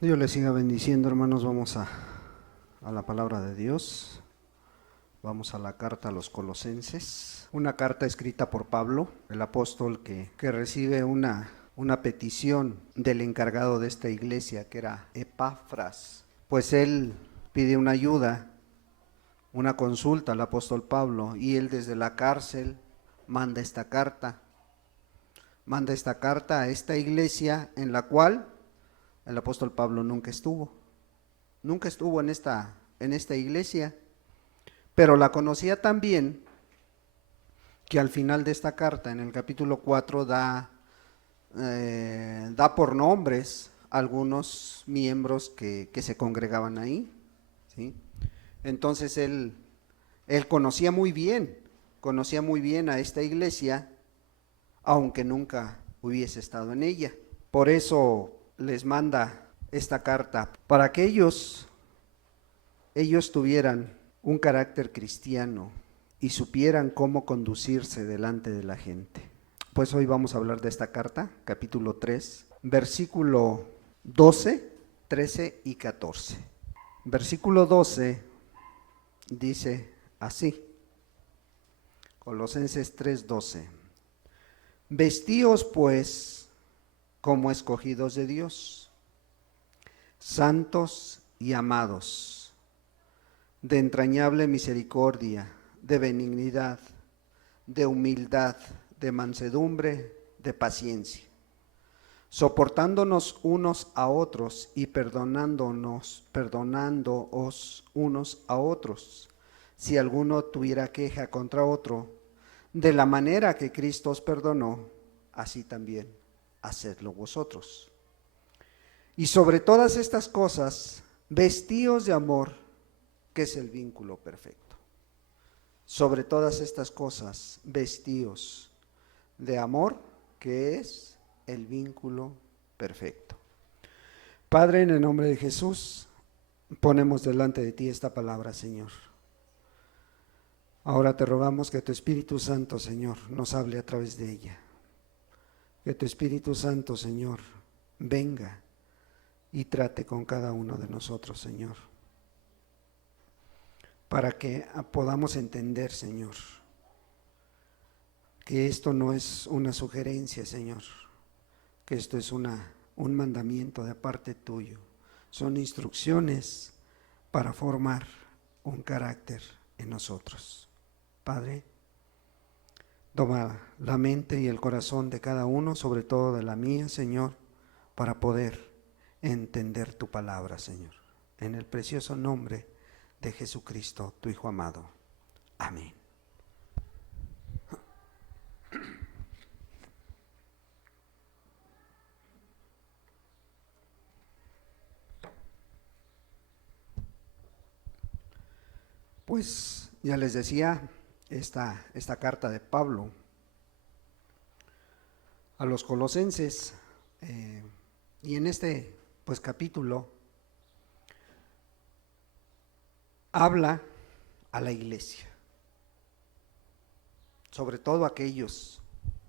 Dios les siga bendiciendo, hermanos. Vamos a la palabra de Dios. Vamos a la carta a los Colosenses. Una carta escrita por Pablo, el apóstol que recibe una petición del encargado de esta iglesia, que era Epafras. Pues él pide una ayuda, una consulta al apóstol Pablo, y él desde la cárcel manda esta carta. Manda esta carta a esta iglesia en la cual el apóstol Pablo nunca estuvo en esta iglesia, pero la conocía tan bien que al final de esta carta, en el capítulo 4, da por nombres algunos miembros que se congregaban ahí, ¿sí? Entonces él conocía muy bien a esta iglesia, aunque nunca hubiese estado en ella. Por eso les manda esta carta, para que ellos tuvieran un carácter cristiano y supieran cómo conducirse delante de la gente. Pues hoy vamos a hablar de esta carta, capítulo 3, versículo 12, 13 y 14. Versículo 12 dice así, Colosenses 3:12: vestíos pues como escogidos de Dios, santos y amados, de entrañable misericordia, de benignidad, de humildad, de mansedumbre, de paciencia, soportándonos unos a otros y perdonándoos unos a otros, si alguno tuviera queja contra otro, de la manera que Cristo os perdonó, así también hacedlo vosotros. Y sobre todas estas cosas, vestíos de amor, que es el vínculo perfecto. Sobre todas estas cosas, vestíos de amor, que es el vínculo perfecto. Padre, en el nombre de Jesús, ponemos delante de ti esta palabra, Señor. Ahora te rogamos que tu Espíritu Santo, Señor, nos hable a través de ella. Que tu Espíritu Santo, Señor, venga y trate con cada uno de nosotros, Señor, para que podamos entender, Señor, que esto no es una sugerencia, Señor, que esto es un mandamiento de parte tuyo. Son instrucciones para formar un carácter en nosotros. Padre, toma la mente y el corazón de cada uno, sobre todo de la mía, Señor, para poder entender tu palabra, Señor. En el precioso nombre de Jesucristo, tu Hijo amado. Amén. Pues ya les decía, esta carta de Pablo a los Colosenses, y en este pues capítulo habla a la iglesia, sobre todo aquellos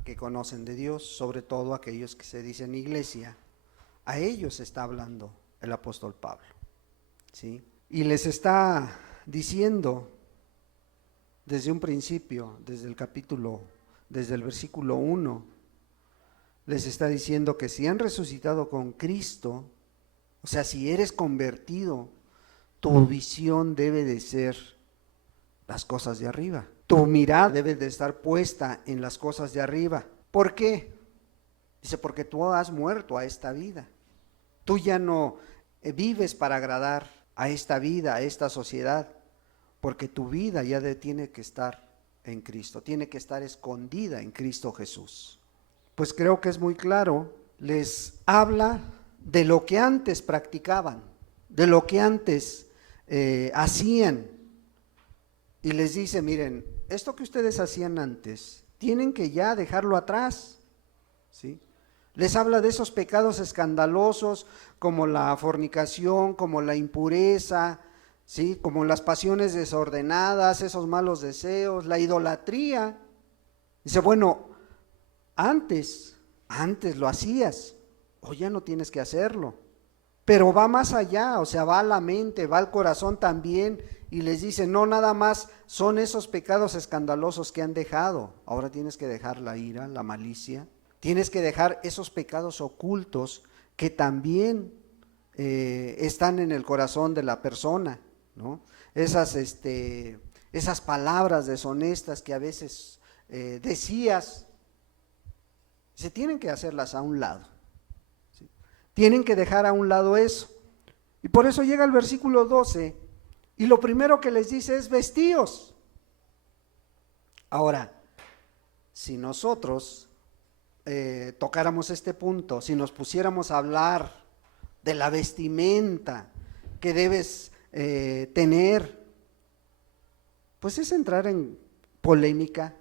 que conocen de Dios, sobre todo aquellos que se dicen iglesia. A ellos está hablando el apóstol Pablo, ¿sí? Y les está diciendo desde un principio, desde el versículo 1, les está diciendo que si han resucitado con Cristo, o sea, si eres convertido, tu visión debe de ser las cosas de arriba. Tu mirada debe de estar puesta en las cosas de arriba. ¿Por qué? Dice, porque tú has muerto a esta vida. Tú ya no vives para agradar a esta vida, a esta sociedad, porque tu vida ya tiene que estar en Cristo, tiene que estar escondida en Cristo Jesús. Pues creo que es muy claro, les habla de lo que antes practicaban, de lo que antes hacían, y les dice, miren, esto que ustedes hacían antes, tienen que ya dejarlo atrás, ¿sí? Les habla de esos pecados escandalosos como la fornicación, como la impureza, ¿sí? Como las pasiones desordenadas, esos malos deseos, la idolatría. Dice, bueno, antes lo hacías, hoy ya no tienes que hacerlo, pero va más allá, o sea, va a la mente, va al corazón también, y les dice, no nada más son esos pecados escandalosos que han dejado, ahora tienes que dejar la ira, la malicia, tienes que dejar esos pecados ocultos que también están en el corazón de la persona, ¿no? Esas palabras deshonestas que a veces decías, se tienen que hacerlas a un lado, ¿sí? Tienen que dejar a un lado eso. Y por eso llega el versículo 12 y lo primero que les dice es vestíos. Ahora, si nosotros tocáramos este punto, si nos pusiéramos a hablar de la vestimenta que debes tener, pues es entrar en polémica,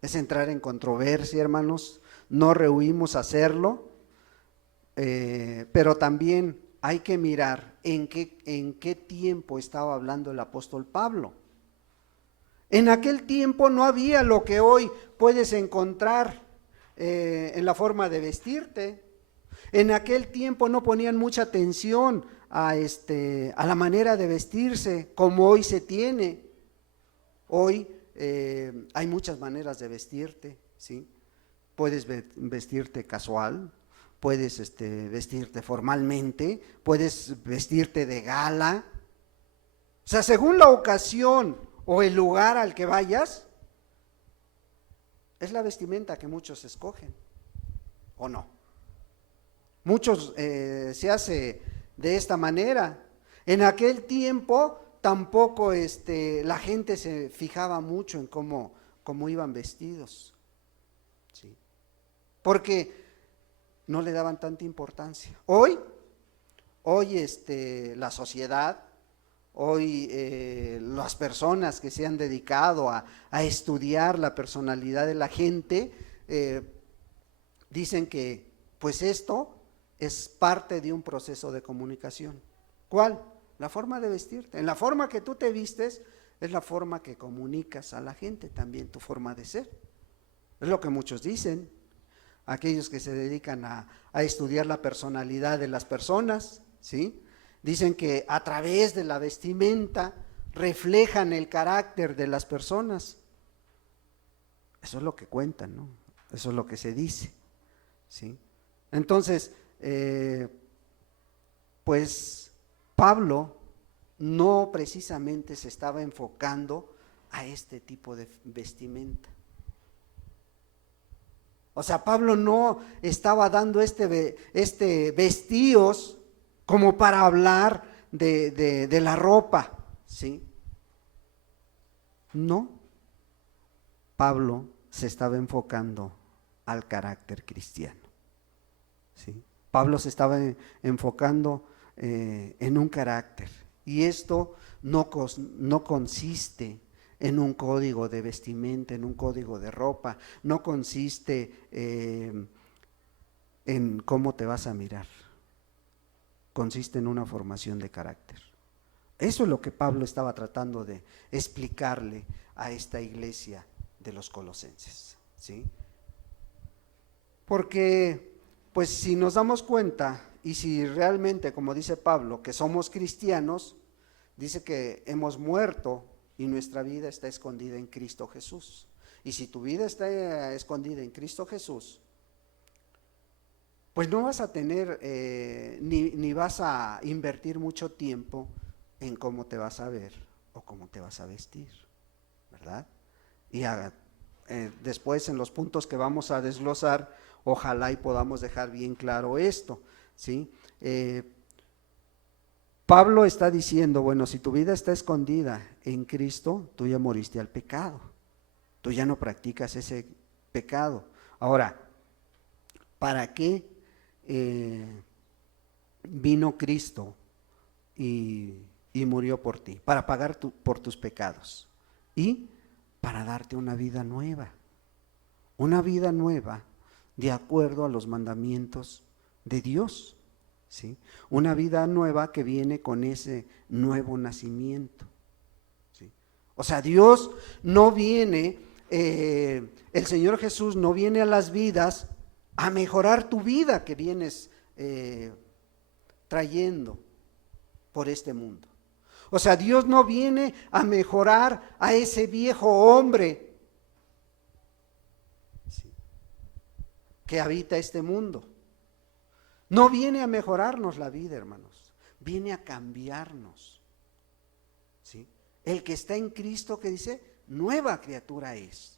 es entrar en controversia, hermanos. No rehuimos hacerlo, pero también hay que mirar en qué tiempo estaba hablando el apóstol Pablo. En aquel tiempo no había lo que hoy puedes encontrar en la forma de vestirte. En aquel tiempo no ponían mucha atención a la manera de vestirse como hoy se tiene. Hoy hay muchas maneras de vestirte, ¿sí? Puedes vestirte casual, puedes vestirte formalmente, puedes vestirte de gala. O sea, según la ocasión o el lugar al que vayas, es la vestimenta que muchos escogen, ¿o no? Muchos se hace de esta manera. En aquel tiempo tampoco la gente se fijaba mucho en cómo iban vestidos, ¿sí? Porque no le daban tanta importancia. Hoy la sociedad, hoy las personas que se han dedicado a estudiar la personalidad de la gente, dicen que pues esto es parte de un proceso de comunicación. ¿Cuál? La forma de vestirte. En la forma que tú te vistes es la forma que comunicas a la gente, también tu forma de ser. Es lo que muchos dicen, aquellos que se dedican a estudiar la personalidad de las personas, ¿sí? Dicen que a través de la vestimenta reflejan el carácter de las personas. Eso es lo que cuentan, ¿no? Eso es lo que se dice, ¿sí? Entonces, pues Pablo no precisamente se estaba enfocando a este tipo de vestimenta. O sea, Pablo no estaba dando vestíos como para hablar de la ropa, ¿sí? No, Pablo se estaba enfocando al carácter cristiano, ¿sí? Pablo se estaba enfocando en un carácter, y esto no consiste en un código de vestimenta, en un código de ropa, no consiste en cómo te vas a mirar, consiste en una formación de carácter. Eso es lo que Pablo estaba tratando de explicarle a esta iglesia de los colosenses, ¿sí? Porque pues si nos damos cuenta, y si realmente, como dice Pablo, que somos cristianos, dice que hemos muerto y nuestra vida está escondida en Cristo Jesús. Y si tu vida está escondida en Cristo Jesús, pues no vas a tener ni vas a invertir mucho tiempo en cómo te vas a ver o cómo te vas a vestir, ¿verdad? Y después en los puntos que vamos a desglosar, ojalá y podamos dejar bien claro esto, ¿sí? Pablo está diciendo, bueno, si tu vida está escondida en Cristo, tú ya moriste al pecado, tú ya no practicas ese pecado. Ahora, ¿para qué vino Cristo y murió por ti? Para pagar por tus pecados y para darte una vida nueva de acuerdo a los mandamientos de Dios, ¿sí? Una vida nueva que viene con ese nuevo nacimiento, ¿sí? O sea, Dios no viene, el Señor Jesús no viene a las vidas a mejorar tu vida que vienes trayendo por este mundo. O sea, Dios no viene a mejorar a ese viejo hombre que habita este mundo. No viene a mejorarnos la vida, hermanos. Viene a cambiarnos. ¿Sí? El que está en Cristo, que dice, nueva criatura es.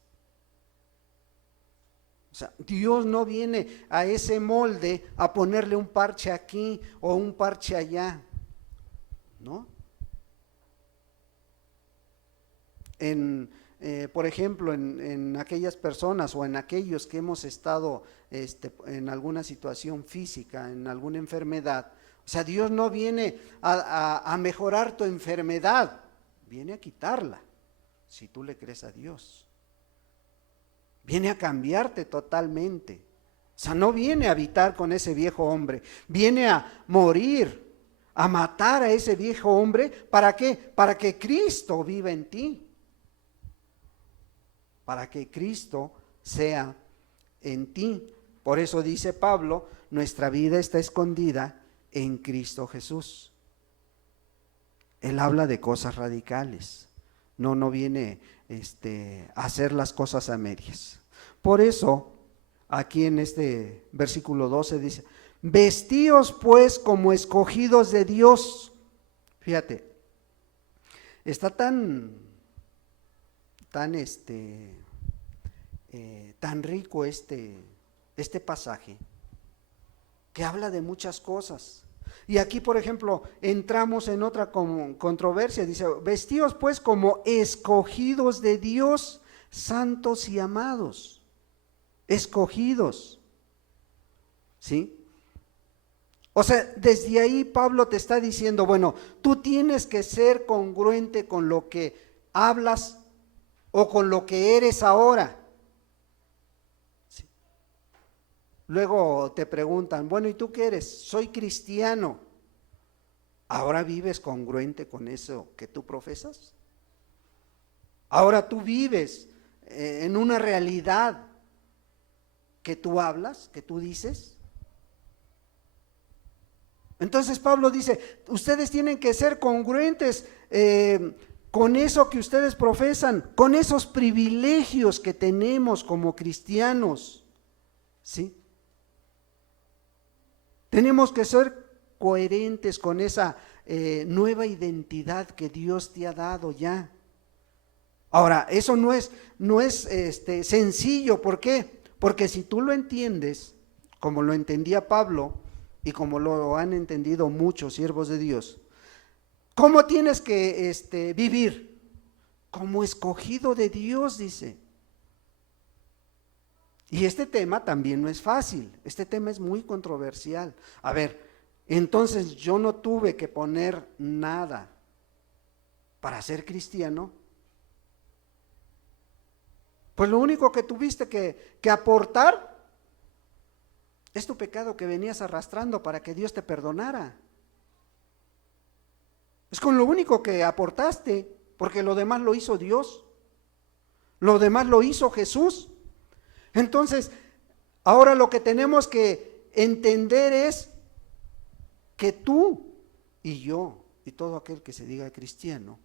O sea, Dios no viene a ese molde a ponerle un parche aquí o un parche allá, ¿no? Por ejemplo, en aquellas personas o en aquellos que hemos estado en alguna situación física, en alguna enfermedad, o sea, Dios no viene a mejorar tu enfermedad, viene a quitarla, si tú le crees a Dios. Viene a cambiarte totalmente. O sea, no viene a habitar con ese viejo hombre, viene a morir, a matar a ese viejo hombre. ¿Para qué? Para que Cristo viva en ti. Para que Cristo sea en ti. Por eso dice Pablo, nuestra vida está escondida en Cristo Jesús. Él habla de cosas radicales. No viene a hacer las cosas a medias. Por eso, aquí en este versículo 12 dice, vestíos pues como escogidos de Dios. Fíjate, está tan rico este pasaje, que habla de muchas cosas. Y aquí, por ejemplo, entramos en otra controversia. Dice, vestíos pues como escogidos de Dios, santos y amados. Escogidos. ¿Sí? O sea, desde ahí Pablo te está diciendo, bueno, tú tienes que ser congruente con lo que hablas o con lo que eres ahora. ¿Sí? Luego te preguntan, bueno, ¿y tú qué eres? Soy cristiano. ¿Ahora vives congruente con eso que tú profesas? ¿Ahora tú vives en una realidad que tú hablas, que tú dices? Entonces Pablo dice, ustedes tienen que ser congruentes con eso que ustedes profesan, con esos privilegios que tenemos como cristianos, ¿sí? Tenemos que ser coherentes con esa nueva identidad que Dios te ha dado ya. Ahora, eso no es sencillo. ¿Por qué? Porque si tú lo entiendes, como lo entendía Pablo y como lo han entendido muchos siervos de Dios, ¿cómo tienes que vivir? Como escogido de Dios, dice. Y este tema también no es fácil, este tema es muy controversial. A ver, entonces yo no tuve que poner nada para ser cristiano. Pues lo único que tuviste que aportar es tu pecado que venías arrastrando para que Dios te perdonara. Es con lo único que aportaste, porque lo demás lo hizo Dios. Lo demás lo hizo Jesús. Entonces, ahora lo que tenemos que entender es que tú y yo y todo aquel que se diga cristiano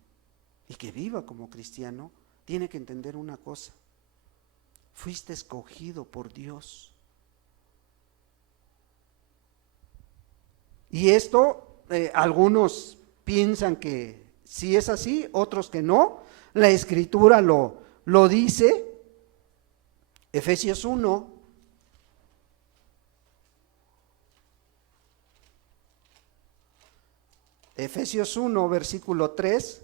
y que viva como cristiano, tiene que entender una cosa: fuiste escogido por Dios. Y esto, algunos piensan que sí es así, otros que no. La Escritura lo dice. Efesios 1. Efesios 1, versículo 3.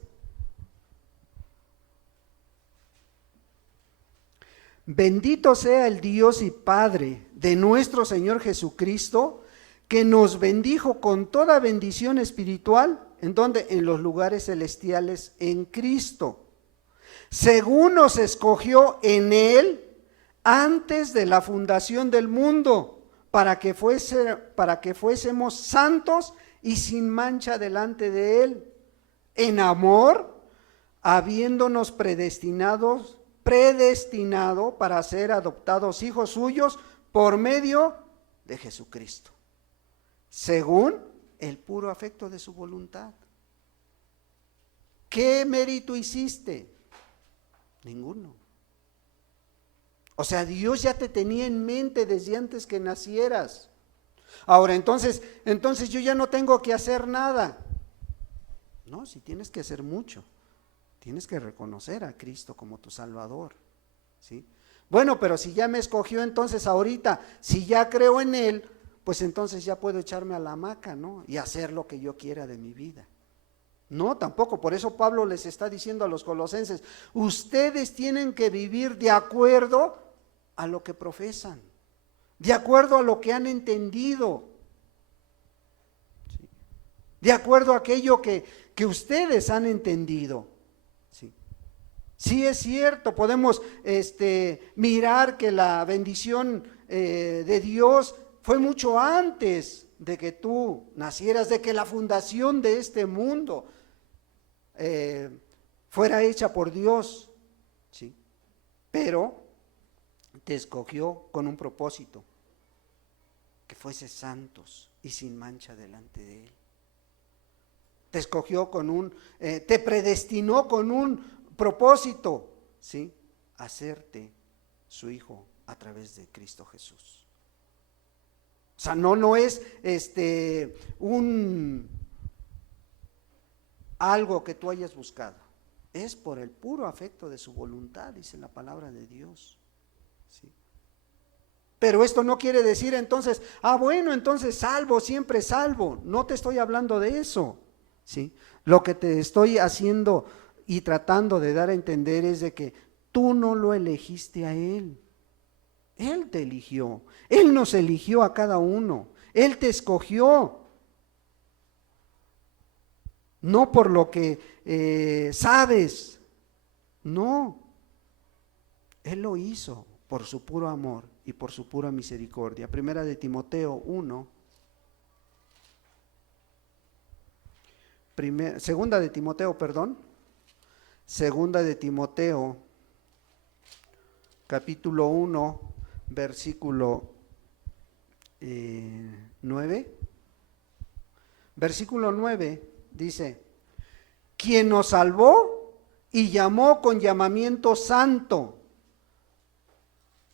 Bendito sea el Dios y Padre de nuestro Señor Jesucristo, que nos bendijo con toda bendición espiritual, ¿en dónde? En los lugares celestiales en Cristo, según nos escogió en Él antes de la fundación del mundo, para que fuésemos santos y sin mancha delante de Él, en amor, habiéndonos predestinado para ser adoptados hijos suyos por medio de Jesucristo, según el puro afecto de su voluntad. ¿Qué mérito hiciste? Ninguno. O sea, Dios ya te tenía en mente desde antes que nacieras. Ahora, entonces yo ya no tengo que hacer nada. No, si tienes que hacer mucho. Tienes que reconocer a Cristo como tu Salvador, ¿sí? Bueno, pero si ya me escogió, entonces ahorita, si ya creo en Él, pues entonces ya puedo echarme a la hamaca, ¿no? Y hacer lo que yo quiera de mi vida. No, tampoco. Por eso Pablo les está diciendo a los colosenses, ustedes tienen que vivir de acuerdo a lo que profesan, de acuerdo a lo que han entendido, ¿sí? De acuerdo a aquello que ustedes han entendido. ¿Sí? Sí, es cierto, podemos mirar que la bendición de Dios fue mucho antes de que tú nacieras, de que la fundación de este mundo fuera hecha por Dios, ¿sí? Pero te escogió con un propósito, que fuese santos y sin mancha delante de Él. Te escogió te predestinó con un propósito, ¿sí? Hacerte su hijo a través de Cristo Jesús. O sea, no es algo que tú hayas buscado, es por el puro afecto de su voluntad, dice la palabra de Dios, ¿sí? Pero esto no quiere decir entonces, bueno, entonces salvo, siempre salvo. No te estoy hablando de eso, ¿sí? Lo que te estoy haciendo y tratando de dar a entender es de que tú no lo elegiste a Él. Él te eligió, Él nos eligió a cada uno, Él te escogió. No por lo que sabes, no. Él lo hizo por su puro amor y por su pura misericordia. Primera de Timoteo 1. Segunda de Timoteo, capítulo 1, versículo 9. Versículo 9 dice, quien nos salvó y llamó con llamamiento santo.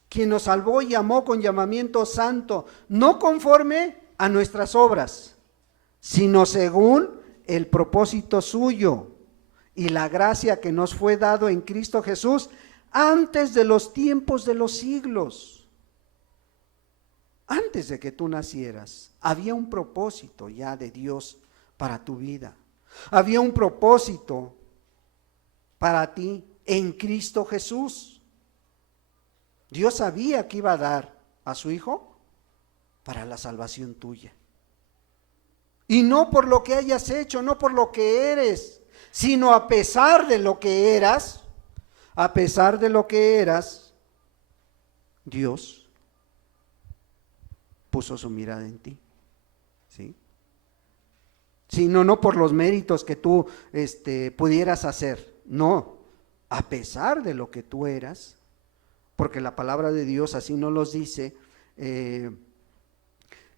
Quien nos salvó y llamó con llamamiento santo, no conforme a nuestras obras, sino según el propósito suyo y la gracia que nos fue dado en Cristo Jesús antes de los tiempos de los siglos. Antes de que tú nacieras, había un propósito ya de Dios para tu vida. Había un propósito para ti en Cristo Jesús. Dios sabía que iba a dar a su Hijo para la salvación tuya. Y no por lo que hayas hecho, no por lo que eres, sino a pesar de lo que eras, Dios puso su mirada en ti, ¿sí? Sino no por los méritos que tú pudieras hacer, no, a pesar de lo que tú eras, porque la palabra de Dios así nos los dice,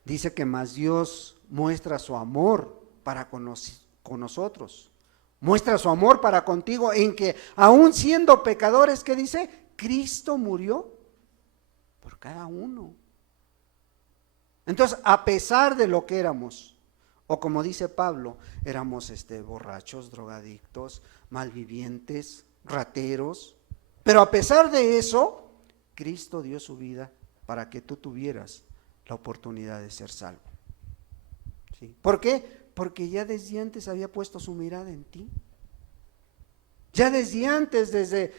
dice que más Dios muestra su amor para con nosotros, muestra su amor para contigo en que aún siendo pecadores, ¿qué dice? Cristo murió por cada uno. Entonces, a pesar de lo que éramos, o como dice Pablo, éramos borrachos, drogadictos, malvivientes, rateros, pero a pesar de eso, Cristo dio su vida para que tú tuvieras la oportunidad de ser salvo, ¿sí? ¿Por qué? Porque ya desde antes había puesto su mirada en ti. Ya desde antes, desde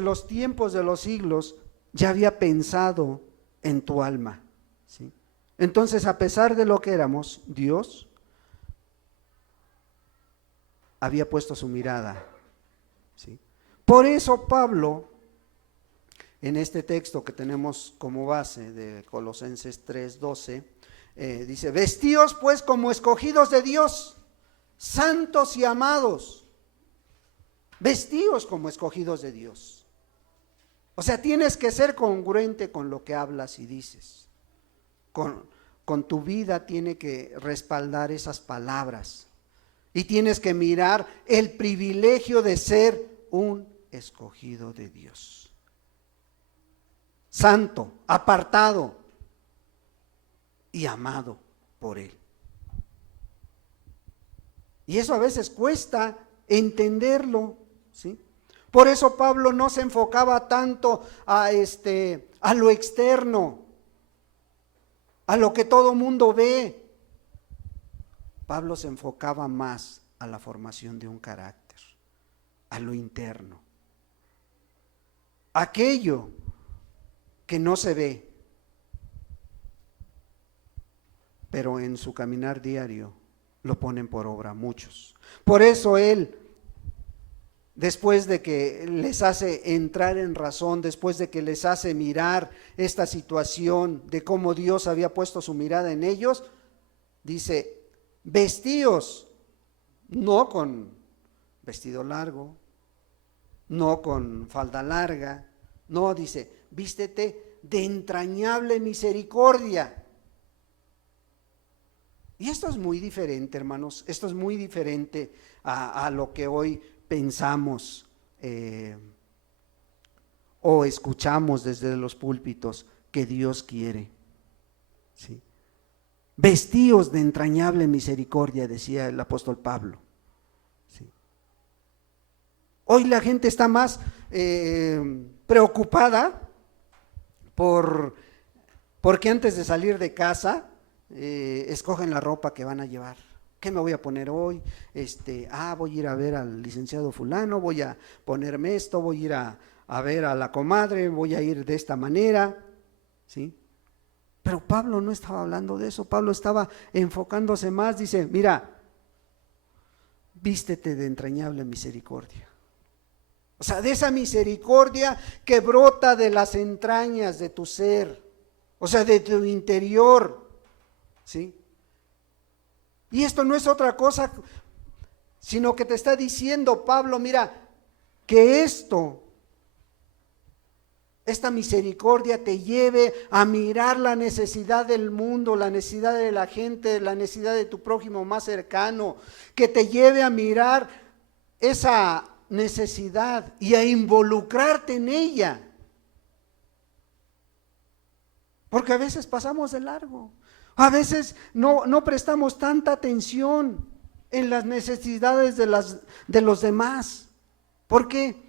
los tiempos de los siglos, ya había pensado en tu alma, ¿sí? Entonces, a pesar de lo que éramos, Dios había puesto su mirada, ¿sí? Por eso Pablo, en este texto que tenemos como base de Colosenses 3:12, dice, vestíos pues como escogidos de Dios, santos y amados. Vestíos como escogidos de Dios. O sea, tienes que ser congruente con lo que hablas y dices, con tu vida tiene que respaldar esas palabras. Y tienes que mirar el privilegio de ser un escogido de Dios. Santo, apartado y amado por Él. Y eso a veces cuesta entenderlo, ¿sí? Por eso Pablo no se enfocaba tanto a lo externo, a lo que todo mundo ve. Pablo se enfocaba más a la formación de un carácter, a lo interno. Aquello que no se ve, pero en su caminar diario lo ponen por obra muchos. Por eso él, después de que les hace entrar en razón, después de que les hace mirar esta situación de cómo Dios había puesto su mirada en ellos, dice: vestíos, no con vestido largo, no con falda larga, no, dice, vístete de entrañable misericordia. Y esto es muy diferente, hermanos, esto es muy diferente a lo que hoy pensamos o escuchamos desde los púlpitos que Dios quiere, ¿sí? Vestíos de entrañable misericordia, decía el apóstol Pablo, ¿sí? Hoy la gente está más preocupada porque antes de salir de casa escogen la ropa que van a llevar. ¿Qué me voy a poner hoy? Voy a ir a ver al licenciado fulano, voy a ponerme esto, voy a ir a ver a la comadre, voy a ir de esta manera, ¿sí? Pero Pablo no estaba hablando de eso. Pablo estaba enfocándose más, dice: mira, vístete de entrañable misericordia. O sea, de esa misericordia que brota de las entrañas de tu ser, o sea, de tu interior, ¿sí? Y esto no es otra cosa, sino que te está diciendo Pablo: mira, que esta misericordia te lleve a mirar la necesidad del mundo, la necesidad de la gente, la necesidad de tu prójimo más cercano, que te lleve a mirar esa necesidad y a involucrarte en ella. Porque a veces pasamos de largo, a veces no prestamos tanta atención en las necesidades de los demás. ¿Por qué?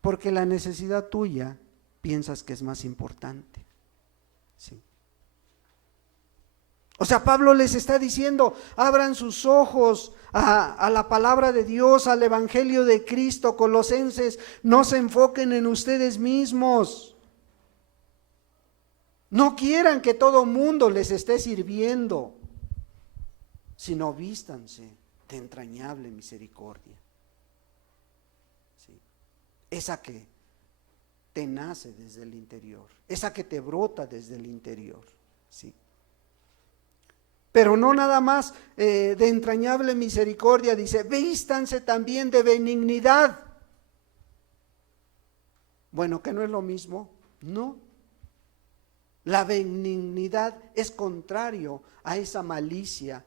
Porque la necesidad tuya piensas que es más importante, ¿sí? O sea, Pablo les está diciendo: abran sus ojos a la palabra de Dios, al evangelio de Cristo. Colosenses, no se enfoquen en ustedes mismos. No quieran que todo mundo les esté sirviendo, sino vístanse de entrañable misericordia. Esa que te nace desde el interior, esa que te brota desde el interior, ¿sí? Pero no nada más de entrañable misericordia, dice: vístanse también de benignidad. Bueno, ¿que no es lo mismo? No. La benignidad es contrario a esa malicia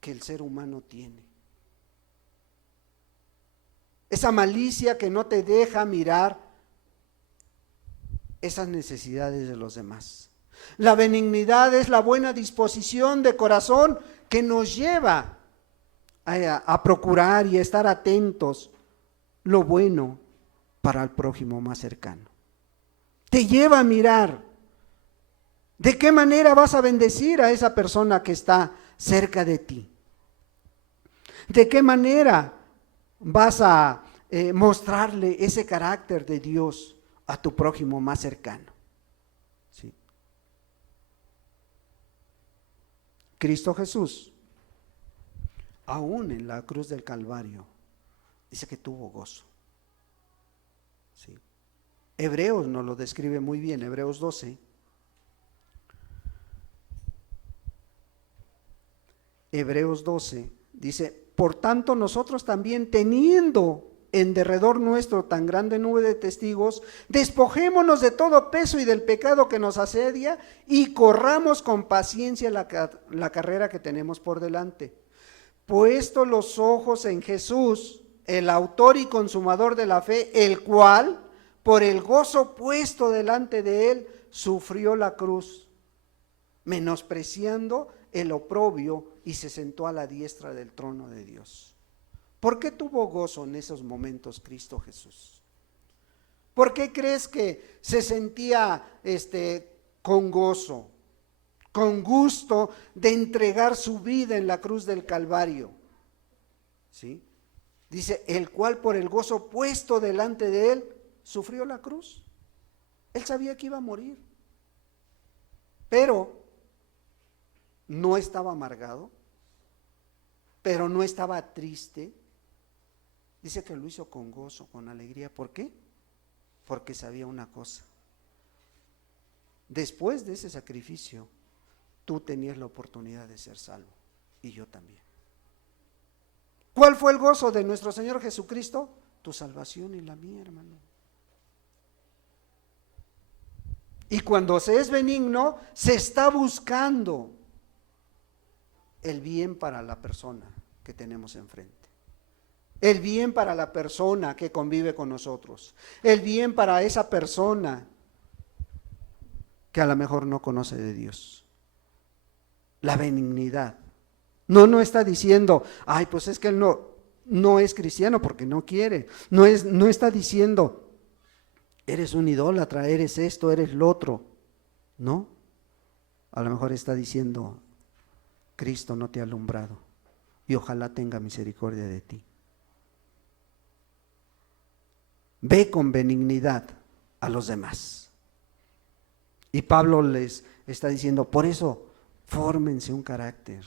que el ser humano tiene. Esa malicia que no te deja mirar esas necesidades de los demás. La benignidad es la buena disposición de corazón que nos lleva a procurar y a estar atentos lo bueno para el prójimo más cercano. Te lleva a mirar de qué manera vas a bendecir a esa persona que está cerca de ti. De qué manera vas a mostrarle ese carácter de Dios a tu prójimo más cercano, ¿sí? Cristo Jesús, aún en la cruz del Calvario, dice que tuvo gozo, ¿sí? Hebreos nos lo describe muy bien, Hebreos 12. Hebreos 12 dice: por tanto nosotros también, teniendo en derredor nuestro tan grande nube de testigos, despojémonos de todo peso y del pecado que nos asedia y corramos con paciencia la carrera que tenemos por delante. Puesto los ojos en Jesús, el autor y consumador de la fe, el cual, por el gozo puesto delante de él, sufrió la cruz, menospreciando el oprobio, y se sentó a la diestra del trono de Dios. ¿Por qué tuvo gozo en esos momentos Cristo Jesús? ¿Por qué crees que se sentía con gozo, con gusto de entregar su vida en la cruz del Calvario? ¿Sí? Dice, el cual por el gozo puesto delante de él, sufrió la cruz. Él sabía que iba a morir, pero no estaba amargado, pero no estaba triste. Dice que lo hizo con gozo, con alegría. ¿Por qué? Porque sabía una cosa: después de ese sacrificio, tú tenías la oportunidad de ser salvo, y yo también. ¿Cuál fue el gozo de nuestro Señor Jesucristo? Tu salvación y la mía, hermano. Y cuando se es benigno, se está buscando el bien para la persona que tenemos enfrente, el bien para la persona que convive con nosotros, el bien para esa persona que a lo mejor no conoce de Dios. La benignidad. No está diciendo, ay, pues es que él no es cristiano porque no quiere. No está diciendo, eres un idólatra, eres esto, eres lo otro. No. A lo mejor está diciendo, Cristo no te ha alumbrado y ojalá tenga misericordia de ti. Ve con benignidad a los demás. Y Pablo les está diciendo, por eso fórmense un carácter.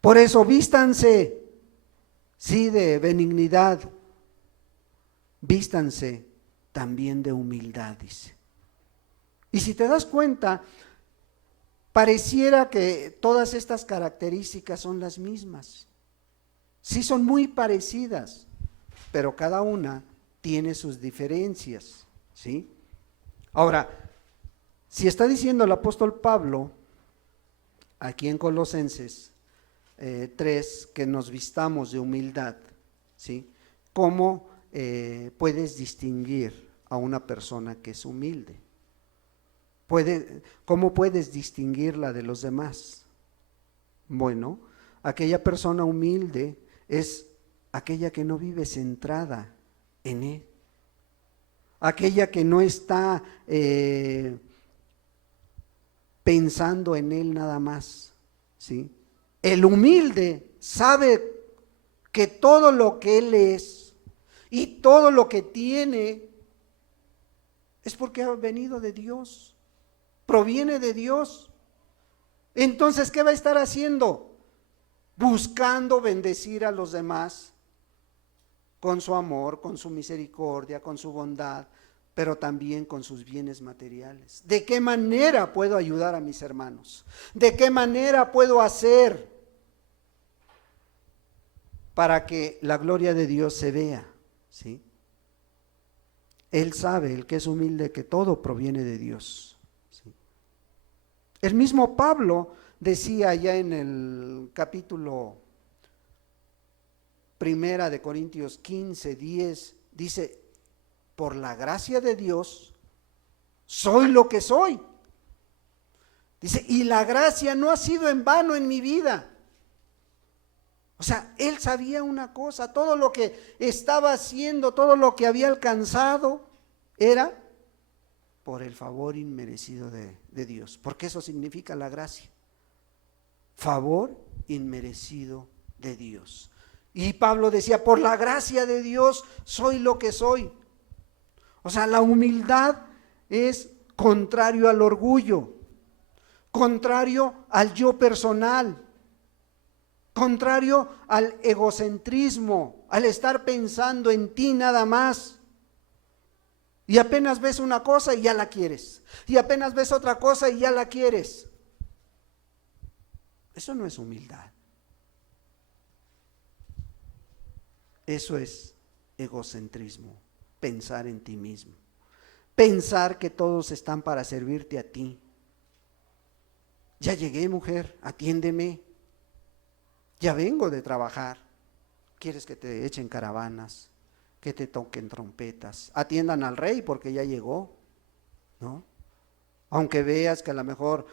Por eso vístanse, sí, de benignidad. Vístanse también de humildad, dice. Y si te das cuenta, pareciera que todas estas características son las mismas. Sí, son muy parecidas, pero cada una tiene sus diferencias, ¿sí? Ahora, si está diciendo el apóstol Pablo, aquí en Colosenses 3, que nos vistamos de humildad, ¿sí? ¿Cómo puedes distinguir a una persona que es humilde? ¿Cómo puedes distinguirla de los demás? Bueno, aquella persona humilde es aquella que no vive centrada en él, aquella que no está pensando en él nada más, ¿sí? El humilde sabe que todo lo que él es y todo lo que tiene es porque ha venido de Dios, proviene de Dios. Entonces, ¿qué va a estar haciendo? Buscando bendecir a los demás con su amor, con su misericordia, con su bondad, pero también con sus bienes materiales. ¿De qué manera puedo ayudar a mis hermanos? ¿De qué manera puedo hacer para que la gloria de Dios se vea? ¿Sí? Él sabe, el que es humilde, que todo proviene de Dios. ¿Sí? El mismo Pablo decía ya en el capítulo 1 de Corintios 15, 10, dice, por la gracia de Dios soy lo que soy. Dice, y la gracia no ha sido en vano en mi vida. O sea, él sabía una cosa, todo lo que estaba haciendo, todo lo que había alcanzado era por el favor inmerecido de Dios, porque eso significa la gracia, favor inmerecido de Dios. Y Pablo decía, por la gracia de Dios soy lo que soy. O sea, la humildad es contrario al orgullo, contrario al yo personal, contrario al egocentrismo, al estar pensando en ti nada más. Y apenas ves una cosa y ya la quieres. Y apenas ves otra cosa y ya la quieres. Eso no es humildad. Eso es egocentrismo, pensar en ti mismo, pensar que todos están para servirte a ti. Ya llegué, mujer, atiéndeme. Ya vengo de trabajar. ¿Quieres que te echen caravanas? Que te toquen trompetas. Atiendan al rey porque ya llegó, ¿no? Aunque veas que a lo mejor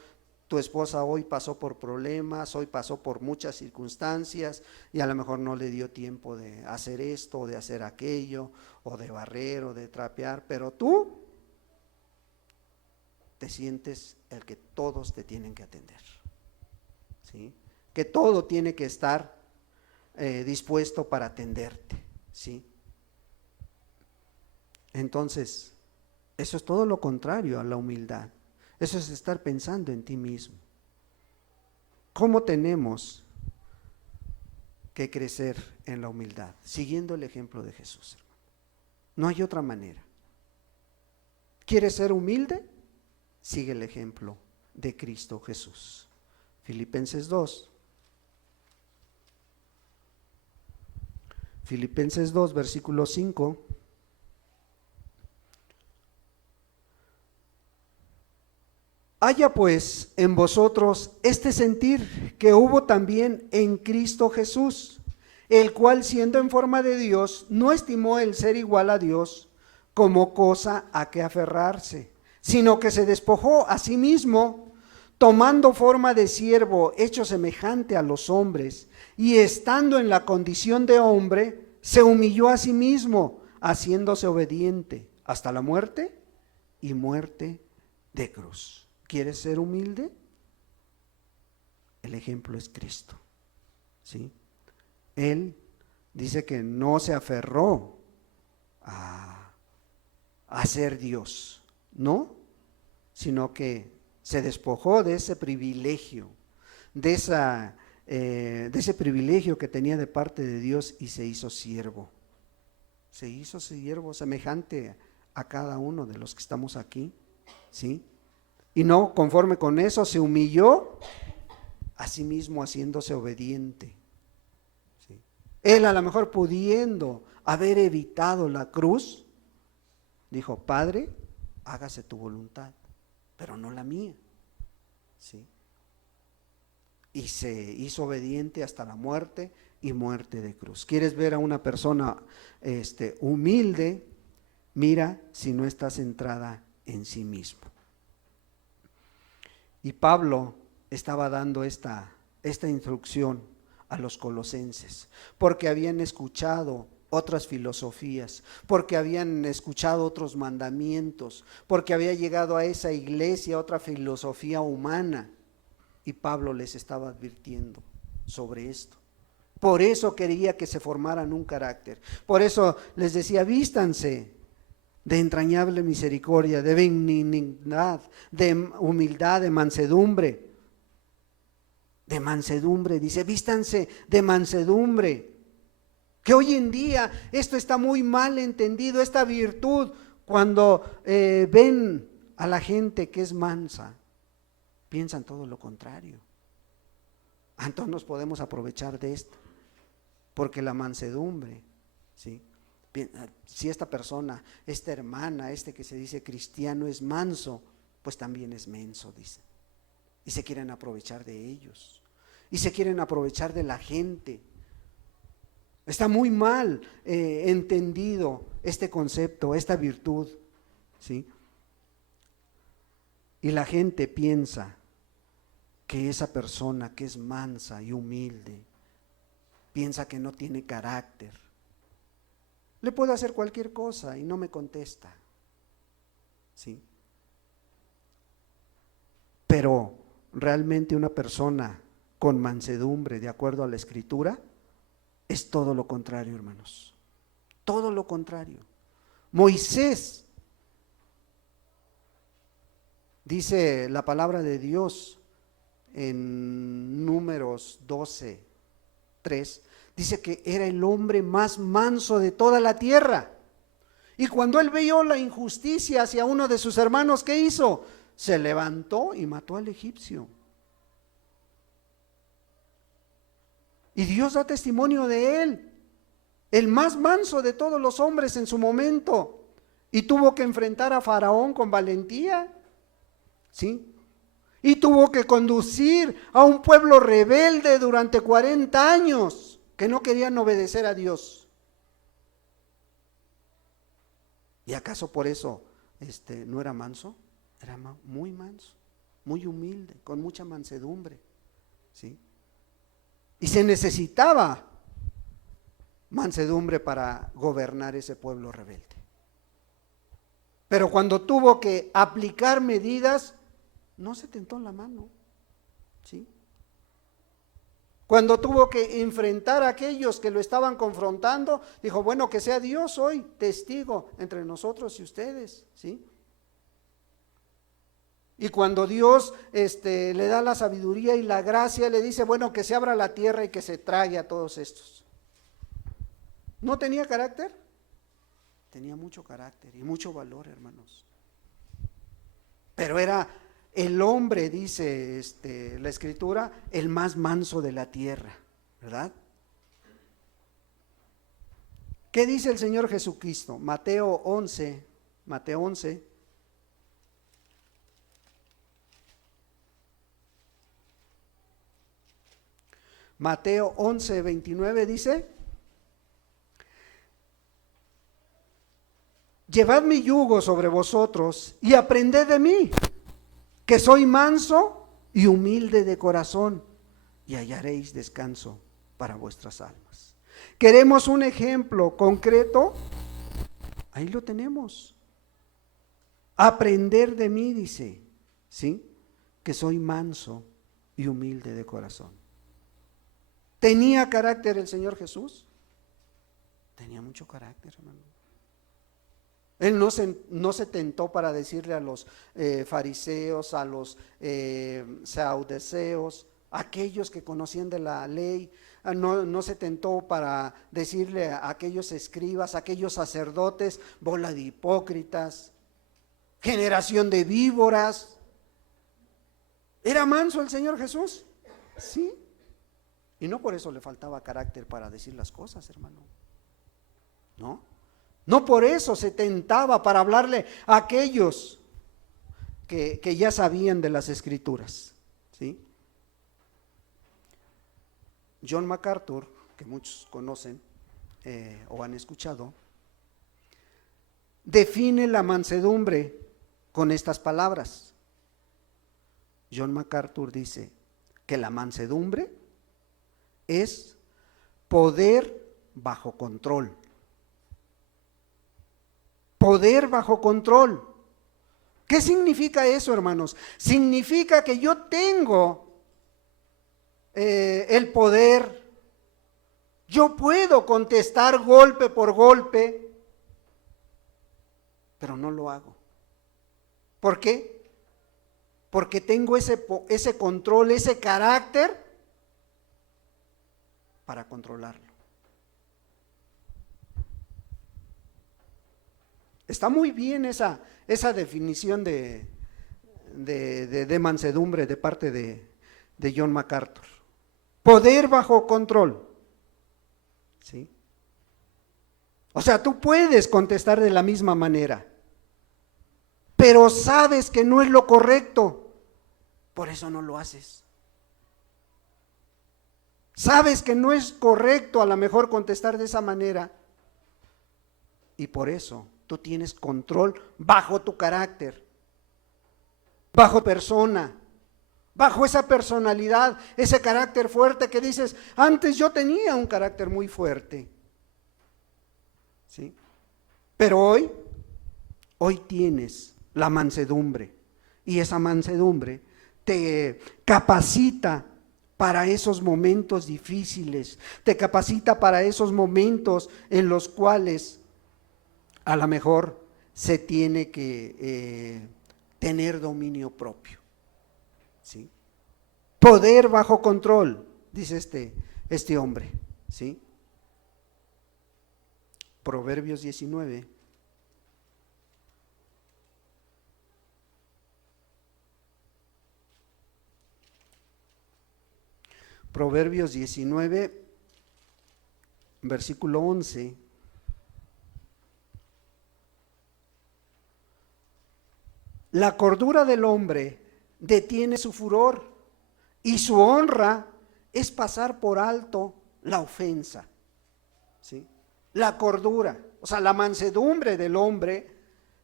tu esposa hoy pasó por problemas, hoy pasó por muchas circunstancias y a lo mejor no le dio tiempo de hacer esto o de hacer aquello, o de barrer o de trapear, pero tú te sientes el que todos te tienen que atender, ¿sí? Que todo tiene que estar dispuesto para atenderte, ¿sí? Entonces, eso es todo lo contrario a la humildad. Eso es estar pensando en ti mismo. ¿Cómo tenemos que crecer en la humildad? Siguiendo el ejemplo de Jesús, hermano. No hay otra manera. ¿Quieres ser humilde? Sigue el ejemplo de Cristo Jesús. Filipenses 2. Filipenses 2, versículo 5. Haya pues en vosotros este sentir que hubo también en Cristo Jesús, el cual siendo en forma de Dios, no estimó el ser igual a Dios como cosa a que aferrarse, sino que se despojó a sí mismo, tomando forma de siervo, hecho semejante a los hombres, y estando en la condición de hombre, se humilló a sí mismo, haciéndose obediente hasta la muerte y muerte de cruz. ¿Quieres ser humilde? El ejemplo es Cristo, ¿sí? Él dice que no se aferró a ser Dios, ¿no? Sino que se despojó de ese privilegio, de ese privilegio que tenía de parte de Dios y se hizo siervo. Se hizo siervo semejante a cada uno de los que estamos aquí, ¿sí? Y no conforme con eso, se humilló a sí mismo haciéndose obediente, ¿sí? Él a lo mejor pudiendo haber evitado la cruz, dijo: Padre, hágase tu voluntad, pero no la mía, ¿sí? Y se hizo obediente hasta la muerte y muerte de cruz. ¿Quieres ver a una persona humilde? Mira si no está centrada en sí mismo. Y Pablo estaba dando esta instrucción a los colosenses, porque habían escuchado otras filosofías, porque habían escuchado otros mandamientos, porque había llegado a esa iglesia otra filosofía humana, y Pablo les estaba advirtiendo sobre esto. Por eso quería que se formaran un carácter, por eso les decía: vístanse de entrañable misericordia, de benignidad, de humildad, de mansedumbre. De mansedumbre, dice: vístanse de mansedumbre. Que hoy en día esto está muy mal entendido, esta virtud, cuando ven a la gente que es mansa, piensan todo lo contrario. Entonces nos podemos aprovechar de esto, porque la mansedumbre, ¿sí? Si esta persona, esta hermana, que se dice cristiano es manso, pues también es menso, dice. Y se quieren aprovechar de ellos, y se quieren aprovechar de la gente. Está muy mal entendido este concepto, esta virtud, ¿sí? Y la gente piensa que esa persona que es mansa y humilde, piensa que no tiene carácter. Le puedo hacer cualquier cosa y no me contesta, ¿sí? Pero realmente una persona con mansedumbre, de acuerdo a la Escritura, es todo lo contrario, hermanos. Todo lo contrario. Moisés, dice la palabra de Dios en Números 12:3, dice que era el hombre más manso de toda la tierra. Y cuando él vio la injusticia hacia uno de sus hermanos, ¿qué hizo? Se levantó y mató al egipcio. Y Dios da testimonio de él. el más manso de todos los hombres en su momento, y tuvo que enfrentar a Faraón con valentía, ¿sí? Y tuvo que conducir a un pueblo rebelde durante 40 años que no querían obedecer a Dios. ¿Y acaso por eso no era manso? Era muy manso, muy humilde, con mucha mansedumbre, ¿sí? Y se necesitaba mansedumbre para gobernar ese pueblo rebelde. Pero cuando tuvo que aplicar medidas, no se tentó la mano, ¿sí? Cuando tuvo que enfrentar a aquellos que lo estaban confrontando, dijo, bueno, que sea Dios hoy testigo entre nosotros y ustedes, ¿sí? Y cuando Dios le da la sabiduría y la gracia, le dice, bueno, que se abra la tierra y que se trague a todos estos. ¿No tenía carácter? Tenía mucho carácter y mucho valor, hermanos. Pero era el hombre, dice la Escritura, el más manso de la tierra, ¿verdad? ¿Qué dice el Señor Jesucristo? Mateo 11. Mateo 11, 29 dice, llevad mi yugo sobre vosotros y aprended de mí, que soy manso y humilde de corazón, y hallaréis descanso para vuestras almas. ¿Queremos un ejemplo concreto? Ahí lo tenemos. Aprender de mí, dice, ¿sí? Que soy manso y humilde de corazón. ¿Tenía carácter el Señor Jesús? Tenía mucho carácter, hermano. Él no se tentó para decirle a los fariseos, a los saduceos, aquellos que conocían de la ley, no se tentó para decirle a aquellos escribas, a aquellos sacerdotes, bola de hipócritas, generación de víboras. ¿Era manso el Señor Jesús? Sí. Y no por eso le faltaba carácter para decir las cosas, hermano. No por eso se tentaba para hablarle a aquellos que ya sabían de las Escrituras, ¿sí? John MacArthur, que muchos conocen o han escuchado, define la mansedumbre con estas palabras. John MacArthur dice que la mansedumbre es poder bajo control. Poder bajo control. ¿Qué significa eso, hermanos? Significa que yo tengo el poder, yo puedo contestar golpe por golpe, pero no lo hago. ¿Por qué? Porque tengo ese control, ese carácter para controlarlo. Está muy bien esa definición de mansedumbre de parte de John MacArthur. Poder bajo control, ¿sí? O sea, tú puedes contestar de la misma manera, pero sabes que no es lo correcto, por eso no lo haces. Sabes que no es correcto a lo mejor contestar de esa manera, y por eso tú tienes control bajo tu carácter, bajo persona, bajo esa personalidad, ese carácter fuerte que dices, antes yo tenía un carácter muy fuerte, ¿sí? Pero hoy tienes la mansedumbre, y esa mansedumbre te capacita para esos momentos difíciles, te capacita para esos momentos en los cuales a lo mejor se tiene que tener dominio propio, ¿sí? Poder bajo control, dice este hombre, ¿sí? Proverbios 19. Proverbios 19, versículo 11. La cordura del hombre detiene su furor y su honra es pasar por alto la ofensa. ¿Sí? La cordura, o sea, la mansedumbre del hombre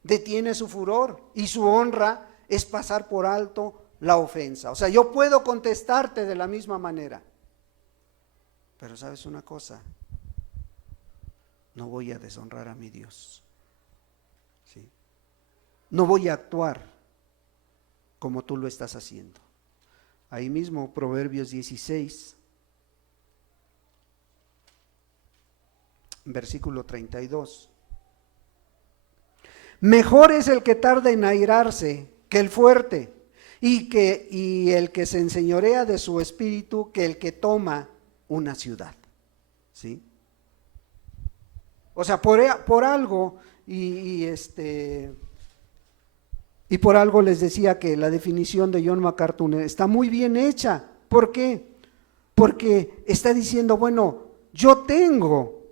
detiene su furor y su honra es pasar por alto la ofensa. O sea, yo puedo contestarte de la misma manera, pero ¿sabes una cosa? No voy a deshonrar a mi Dios. ¿Sí? No voy a actuar como tú lo estás haciendo. Ahí mismo, Proverbios 16, versículo 32. Mejor es el que tarda en airarse que el fuerte, y el que se enseñorea de su espíritu que el que toma una ciudad. ¿Sí? O sea, por algo, y por algo les decía que la definición de John MacArthur está muy bien hecha. ¿Por qué? Porque está diciendo, bueno, yo tengo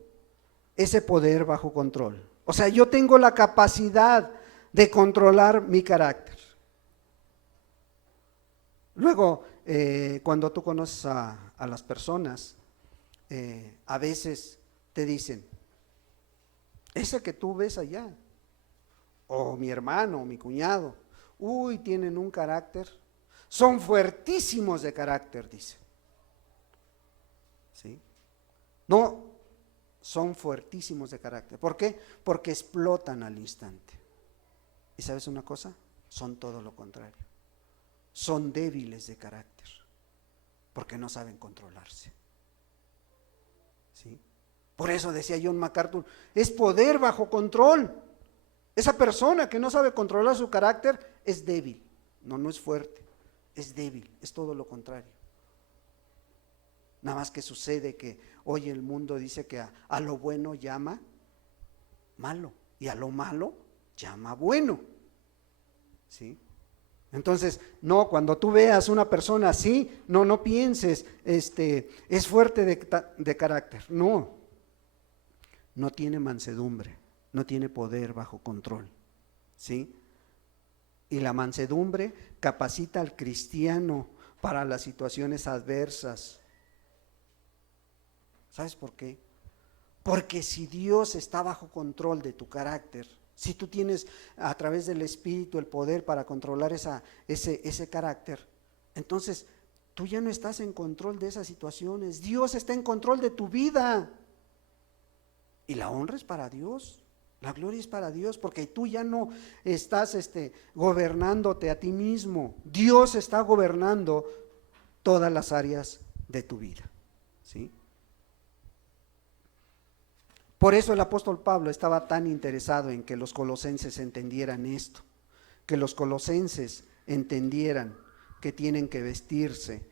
ese poder bajo control. O sea, yo tengo la capacidad de controlar mi carácter. Luego, cuando tú conoces a las personas, a veces te dicen, ese que tú ves allá, o mi hermano, o mi cuñado, uy, tienen un carácter, son fuertísimos de carácter, dice. ¿Sí? No, son fuertísimos de carácter. ¿Por qué? Porque explotan al instante. ¿Y sabes una cosa? Son todo lo contrario. Son débiles de carácter, porque no saben controlarse. ¿Sí? Por eso decía John MacArthur, es poder bajo control. Esa persona que no sabe controlar su carácter es débil. No es fuerte, es débil, es todo lo contrario. Nada más que sucede que hoy el mundo dice que a lo bueno llama malo y a lo malo llama bueno. ¿Sí? Entonces, no, cuando tú veas una persona así, no pienses, es fuerte de carácter. No tiene mansedumbre, no tiene poder bajo control. ¿Sí? Y la mansedumbre capacita al cristiano para las situaciones adversas. ¿Sabes por qué? Porque si Dios está bajo control de tu carácter, si tú tienes a través del Espíritu el poder para controlar ese carácter, entonces tú ya no estás en control de esas situaciones. Dios está en control de tu vida. Y la honra es para Dios, la gloria es para Dios, porque tú ya no estás gobernándote a ti mismo. Dios está gobernando todas las áreas de tu vida. ¿Sí? Por eso el apóstol Pablo estaba tan interesado en que los colosenses entendieran esto, que los colosenses entendieran que tienen que vestirse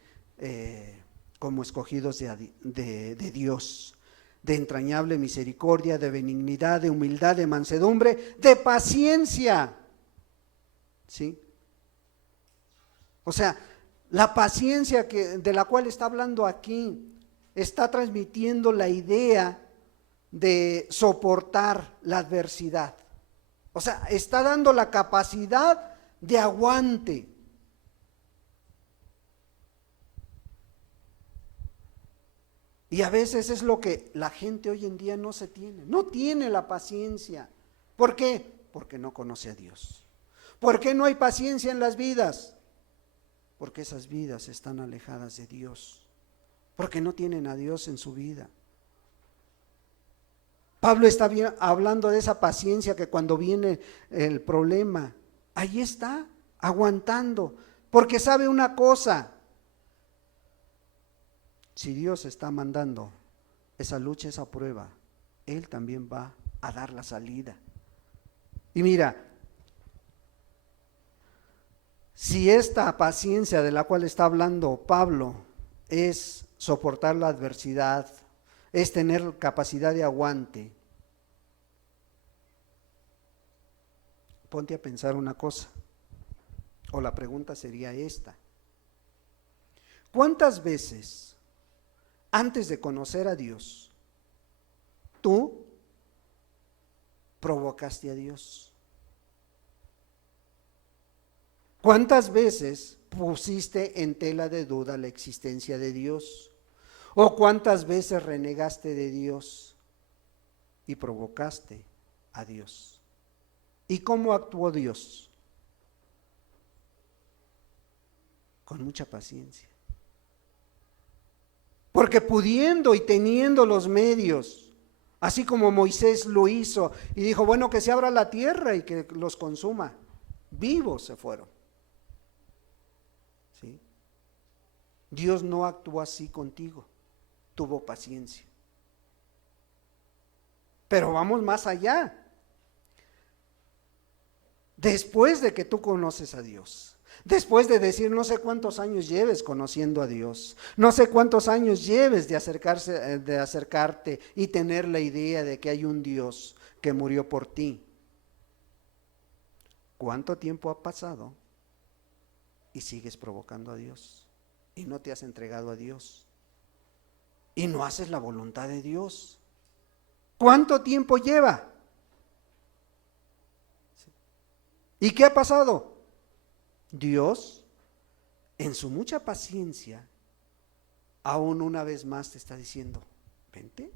como escogidos de Dios, de entrañable misericordia, de benignidad, de humildad, de mansedumbre, de paciencia. ¿Sí? O sea, la paciencia de la cual está hablando aquí está transmitiendo la idea de soportar la adversidad. O sea, está dando la capacidad de aguante. Y a veces es lo que la gente hoy en día no tiene la paciencia. ¿Por qué? Porque no conoce a Dios. ¿Por qué no hay paciencia en las vidas? Porque esas vidas están alejadas de Dios, porque no tienen a Dios en su vida. Pablo está hablando de esa paciencia que cuando viene el problema, ahí está, aguantando, porque sabe una cosa: si Dios está mandando esa lucha, esa prueba, Él también va a dar la salida. Y mira, si esta paciencia de la cual está hablando Pablo es soportar la adversidad, es tener capacidad de aguante, ponte a pensar una cosa, o la pregunta sería esta: ¿cuántas veces antes de conocer a Dios tú provocaste a Dios? ¿Cuántas veces pusiste en tela de duda la existencia de Dios? ¿O cuántas veces renegaste de Dios y provocaste a Dios? ¿Y cómo actuó Dios? Con mucha paciencia. Porque pudiendo y teniendo los medios, así como Moisés lo hizo y dijo, bueno, que se abra la tierra y que los consuma, vivos se fueron. ¿Sí? Dios no actuó así contigo, tuvo paciencia. Pero vamos más allá. Después de que tú conoces a Dios, después de decir no sé cuántos años lleves conociendo a Dios, no sé cuántos años lleves de acercarte y tener la idea de que hay un Dios que murió por ti, ¿cuánto tiempo ha pasado y sigues provocando a Dios y no te has entregado a Dios y no haces la voluntad de Dios? ¿Cuánto tiempo lleva? ¿Y qué ha pasado? Dios, en su mucha paciencia, aún una vez más te está diciendo, vente.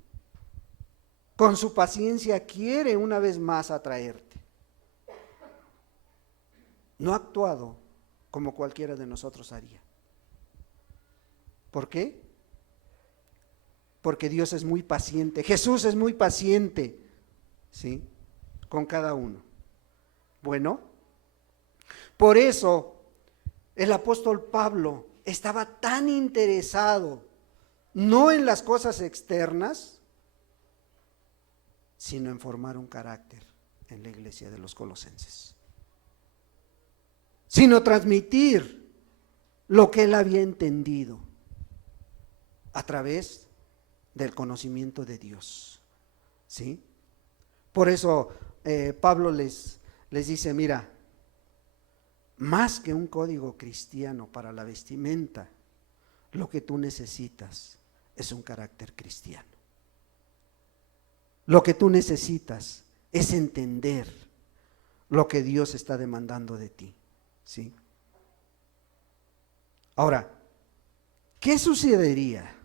Con su paciencia quiere una vez más atraerte. No ha actuado como cualquiera de nosotros haría. ¿Por qué? Porque Dios es muy paciente. Jesús es muy paciente, ¿sí? Con cada uno. Bueno, por eso el apóstol Pablo estaba tan interesado no en las cosas externas, sino en formar un carácter en la iglesia de los colosenses, sino transmitir lo que él había entendido a través del conocimiento de Dios, ¿sí? Por eso Pablo les dice, mira, más que un código cristiano para la vestimenta, lo que tú necesitas es un carácter cristiano. Lo que tú necesitas es entender lo que Dios está demandando de ti, ¿sí? Ahora, ¿qué sucedería?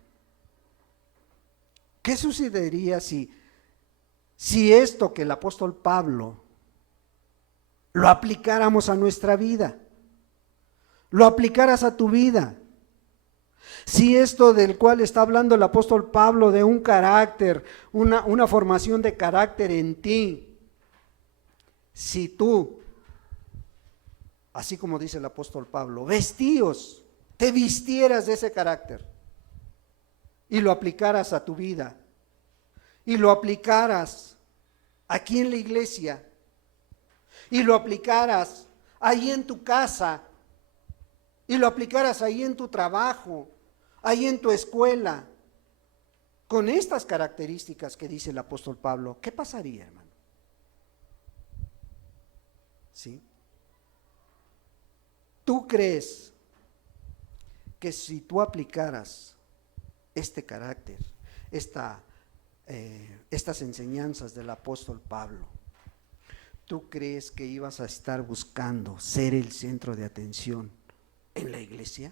¿Qué sucedería si esto que el apóstol Pablo lo aplicáramos a nuestra vida, lo aplicaras a tu vida? Si esto del cual está hablando el apóstol Pablo, de un carácter, una formación de carácter en ti, si tú, así como dice el apóstol Pablo, vestíos, te vistieras de ese carácter y lo aplicaras a tu vida y lo aplicaras aquí en la iglesia, y lo aplicaras ahí en tu casa, y lo aplicaras ahí en tu trabajo, ahí en tu escuela, con estas características que dice el apóstol Pablo, ¿qué pasaría, hermano? ¿Sí? ¿Tú crees que si tú aplicaras este carácter, estas enseñanzas del apóstol Pablo, ¿tú crees que ibas a estar buscando ser el centro de atención en la iglesia?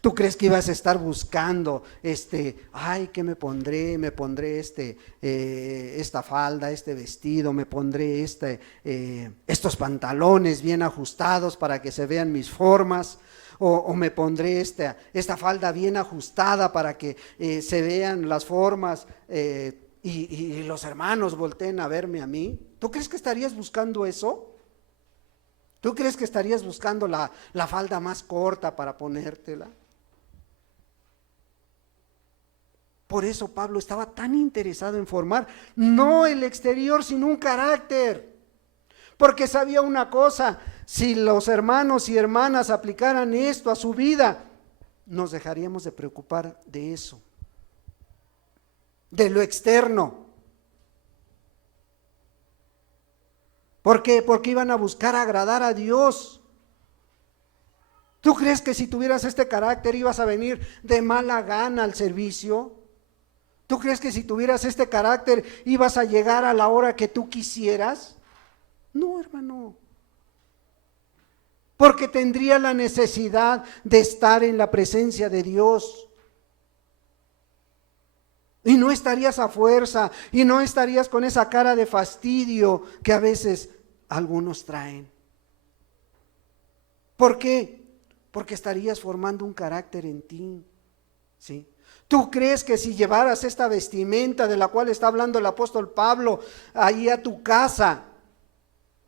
¿Tú crees que ibas a estar buscando ay, ¿qué me pondré? Me pondré esta falda, este vestido, me pondré estos pantalones bien ajustados para que se vean mis formas, o me pondré esta falda bien ajustada para que se vean las formas y los hermanos volteen a verme a mí. ¿Tú crees que estarías buscando eso? ¿Tú crees que estarías buscando la falda más corta para ponértela? Por eso Pablo estaba tan interesado en formar no el exterior, sino un carácter. Porque sabía una cosa, si los hermanos y hermanas aplicaran esto a su vida, nos dejaríamos de preocupar de eso, de lo externo. ¿Por qué? Porque iban a buscar agradar a Dios. ¿Tú crees que si tuvieras este carácter ibas a venir de mala gana al servicio? ¿Tú crees que si tuvieras este carácter ibas a llegar a la hora que tú quisieras? No, hermano. Porque tendría la necesidad de estar en la presencia de Dios. Y no estarías a fuerza, y no estarías con esa cara de fastidio que a veces algunos traen. ¿Por qué? Porque estarías formando un carácter en ti, ¿sí? ¿Tú crees que si llevaras esta vestimenta de la cual está hablando el apóstol Pablo ahí a tu casa,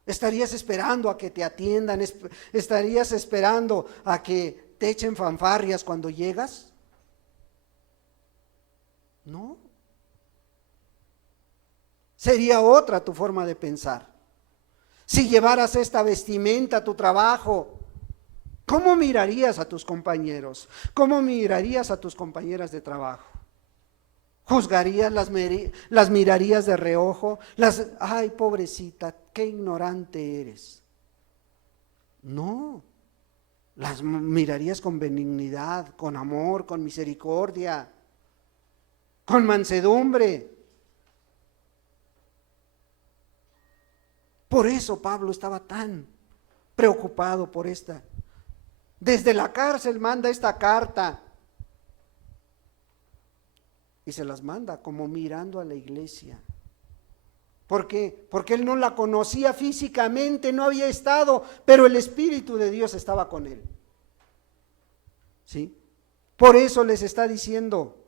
estarías esperando a que te atiendan, estarías esperando a que te echen fanfarrias cuando llegas? No. Sería otra tu forma de pensar. Si llevaras esta vestimenta a tu trabajo, ¿cómo mirarías a tus compañeros? ¿Cómo mirarías a tus compañeras de trabajo? ¿Juzgarías, las mirarías de reojo? Ay, pobrecita, qué ignorante eres. No, las mirarías con benignidad, con amor, con misericordia, con mansedumbre. Por eso Pablo estaba tan preocupado por esta. Desde la cárcel manda esta carta y se las manda como mirando a la iglesia. ¿Por qué? Porque él no la conocía físicamente, no había estado, pero el Espíritu de Dios estaba con él. ¿Sí? Por eso les está diciendo,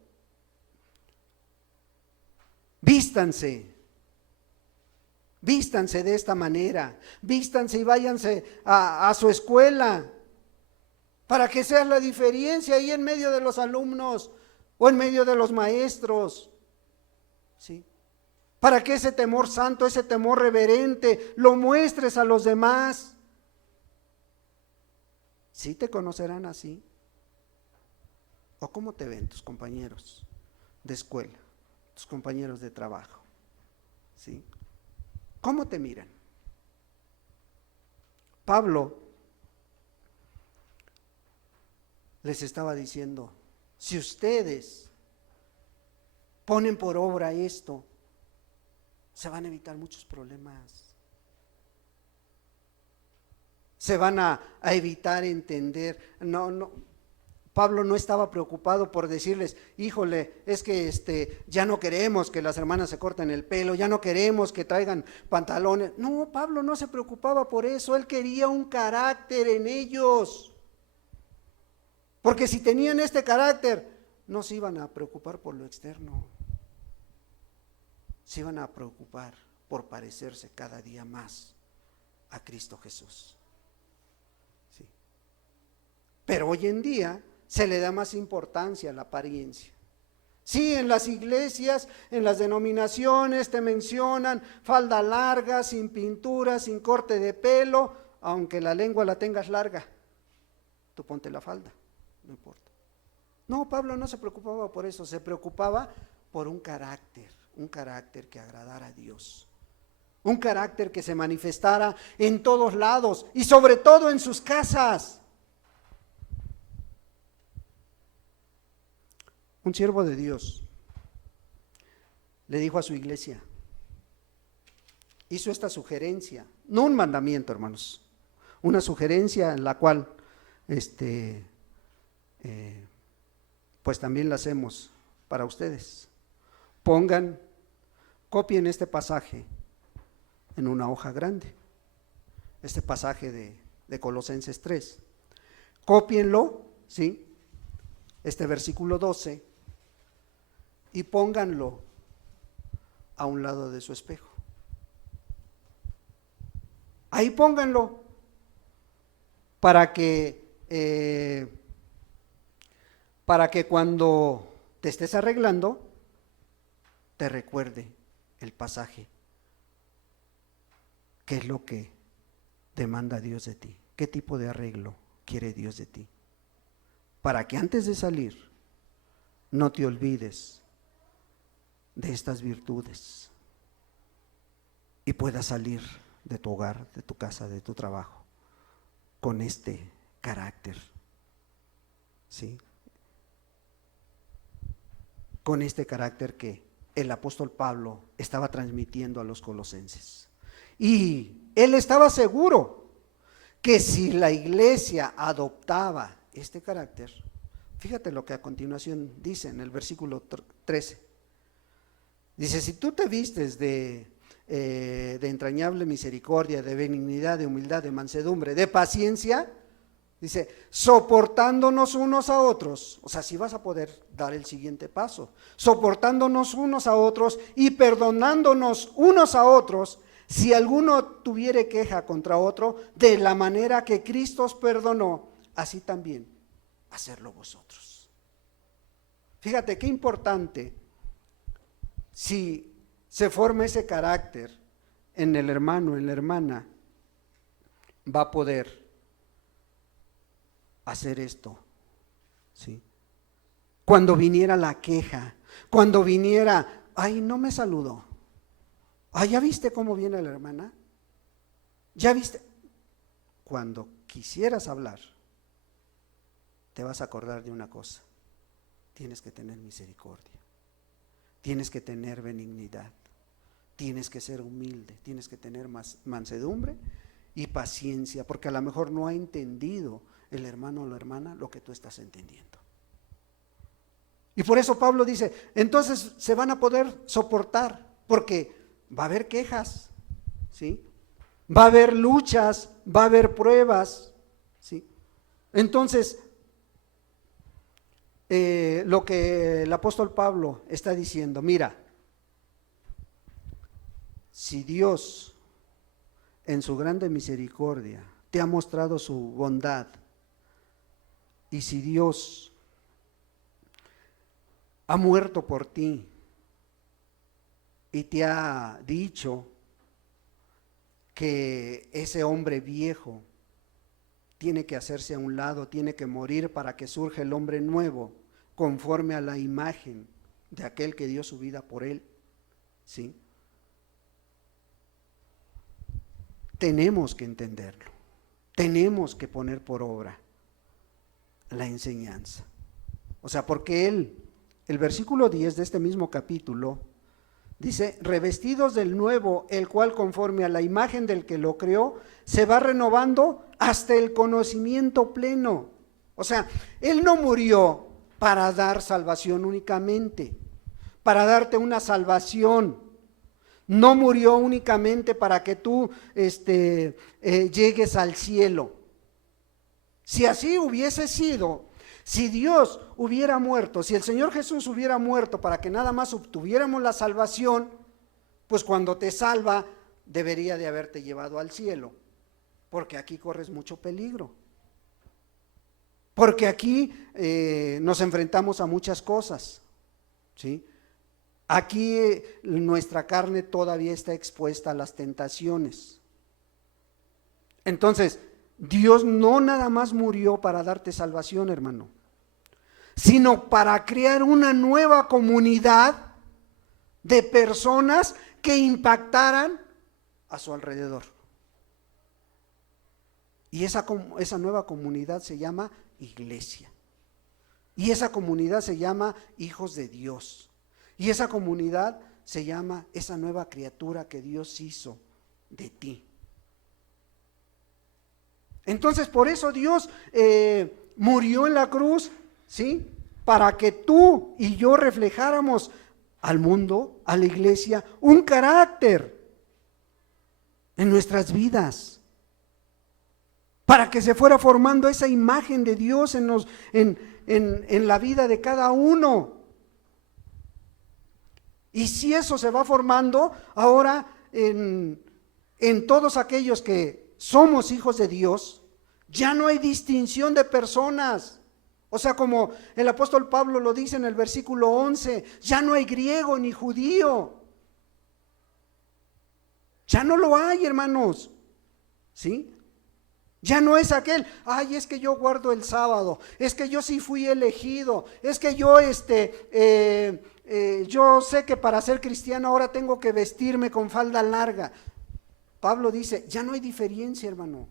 vístanse de esta manera, vístanse y váyanse a su escuela, para que sea la diferencia ahí en medio de los alumnos o en medio de los maestros, ¿sí? Para que ese temor santo, ese temor reverente, lo muestres a los demás. ¿Sí te conocerán así? ¿O cómo te ven tus compañeros de escuela, tus compañeros de trabajo? ¿Sí? ¿Cómo te miran? Pablo les estaba diciendo, si ustedes ponen por obra esto, se van a evitar muchos problemas. Se van a evitar entender. Pablo no estaba preocupado por decirles, híjole, es que ya no queremos que las hermanas se corten el pelo, ya no queremos que traigan pantalones. No, Pablo no se preocupaba por eso, él quería un carácter en ellos. Porque si tenían este carácter, no se iban a preocupar por lo externo. Se iban a preocupar por parecerse cada día más a Cristo Jesús. Sí. Pero hoy en día se le da más importancia a la apariencia. Sí, en las iglesias, en las denominaciones te mencionan falda larga, sin pintura, sin corte de pelo, aunque la lengua la tengas larga, tú ponte la falda, no importa. No, Pablo no se preocupaba por eso, se preocupaba por un carácter que agradara a Dios, un carácter que se manifestara en todos lados y sobre todo en sus casas. Un siervo de Dios le dijo a su iglesia, hizo esta sugerencia, no un mandamiento, hermanos, una sugerencia en la cual pues también la hacemos para ustedes. Copien este pasaje en una hoja grande, este pasaje de Colosenses 3, cópienlo, ¿sí? Este versículo 12, y pónganlo a un lado de su espejo. Ahí pónganlo para que cuando te estés arreglando te recuerde el pasaje. ¿Qué es lo que demanda Dios de ti? ¿Qué tipo de arreglo quiere Dios de ti? Para que antes de salir no te olvides de estas virtudes y puedas salir de tu hogar, de tu casa, de tu trabajo con este carácter, ¿sí? con este carácter que el apóstol Pablo estaba transmitiendo a los colosenses. Y él estaba seguro que si la iglesia adoptaba este carácter, fíjate lo que a continuación dice en el versículo 13. Dice, si tú te vistes de entrañable misericordia, de benignidad, de humildad, de mansedumbre, de paciencia, dice, soportándonos unos a otros, o sea, si vas a poder dar el siguiente paso, soportándonos unos a otros y perdonándonos unos a otros, si alguno tuviere queja contra otro, de la manera que Cristo os perdonó, así también hacerlo vosotros. Fíjate qué importante, si se forma ese carácter en el hermano, en la hermana, va a poder hacer esto, ¿sí? Cuando viniera la queja, cuando viniera, ay, no me saludó, ay, ¿ya viste cómo viene la hermana? ¿Ya viste? Cuando quisieras hablar, te vas a acordar de una cosa, tienes que tener misericordia, tienes que tener benignidad, tienes que ser humilde, tienes que tener mansedumbre y paciencia, porque a lo mejor no ha entendido el hermano o la hermana lo que tú estás entendiendo. Y por eso Pablo dice, entonces se van a poder soportar, porque va a haber quejas, ¿sí? Va a haber luchas, va a haber pruebas, ¿sí? Entonces, lo que el apóstol Pablo está diciendo, mira, si Dios en su grande misericordia te ha mostrado su bondad, y si Dios ha muerto por ti y te ha dicho que ese hombre viejo tiene que hacerse a un lado, tiene que morir para que surja el hombre nuevo, conforme a la imagen de aquel que dio su vida por él, ¿sí? Tenemos que entenderlo, tenemos que poner por obra la enseñanza. O sea, porque el versículo 10 de este mismo capítulo dice, revestidos del nuevo, el cual conforme a la imagen del que lo creó, se va renovando hasta el conocimiento pleno. O sea, Él no murió para dar salvación únicamente, para darte una salvación. No murió únicamente para que tú llegues al cielo. Si así hubiese sido, si Dios hubiera muerto, si el Señor Jesús hubiera muerto para que nada más obtuviéramos la salvación, pues cuando te salva debería de haberte llevado al cielo, porque aquí corres mucho peligro, porque aquí nos enfrentamos a muchas cosas, ¿sí? Aquí nuestra carne todavía está expuesta a las tentaciones. Entonces, Dios no nada más murió para darte salvación, hermano, sino para crear una nueva comunidad de personas que impactaran a su alrededor. Y esa nueva comunidad se llama iglesia. Y esa comunidad se llama hijos de Dios. Y esa comunidad se llama esa nueva criatura que Dios hizo de ti. Entonces, por eso Dios murió en la cruz, ¿sí? Para que tú y yo reflejáramos al mundo, a la iglesia, un carácter en nuestras vidas. Para que se fuera formando esa imagen de Dios en la vida de cada uno. Y si eso se va formando, ahora en todos aquellos que somos hijos de Dios, ya no hay distinción de personas. O sea, como el apóstol Pablo lo dice en el versículo 11, ya no hay griego ni judío. Ya no lo hay, hermanos, ¿sí? Ya no es aquel, ay, es que yo guardo el sábado, es que yo sí fui elegido, es que yo yo sé que para ser cristiano ahora tengo que vestirme con falda larga. Pablo dice, ya no hay diferencia, hermano.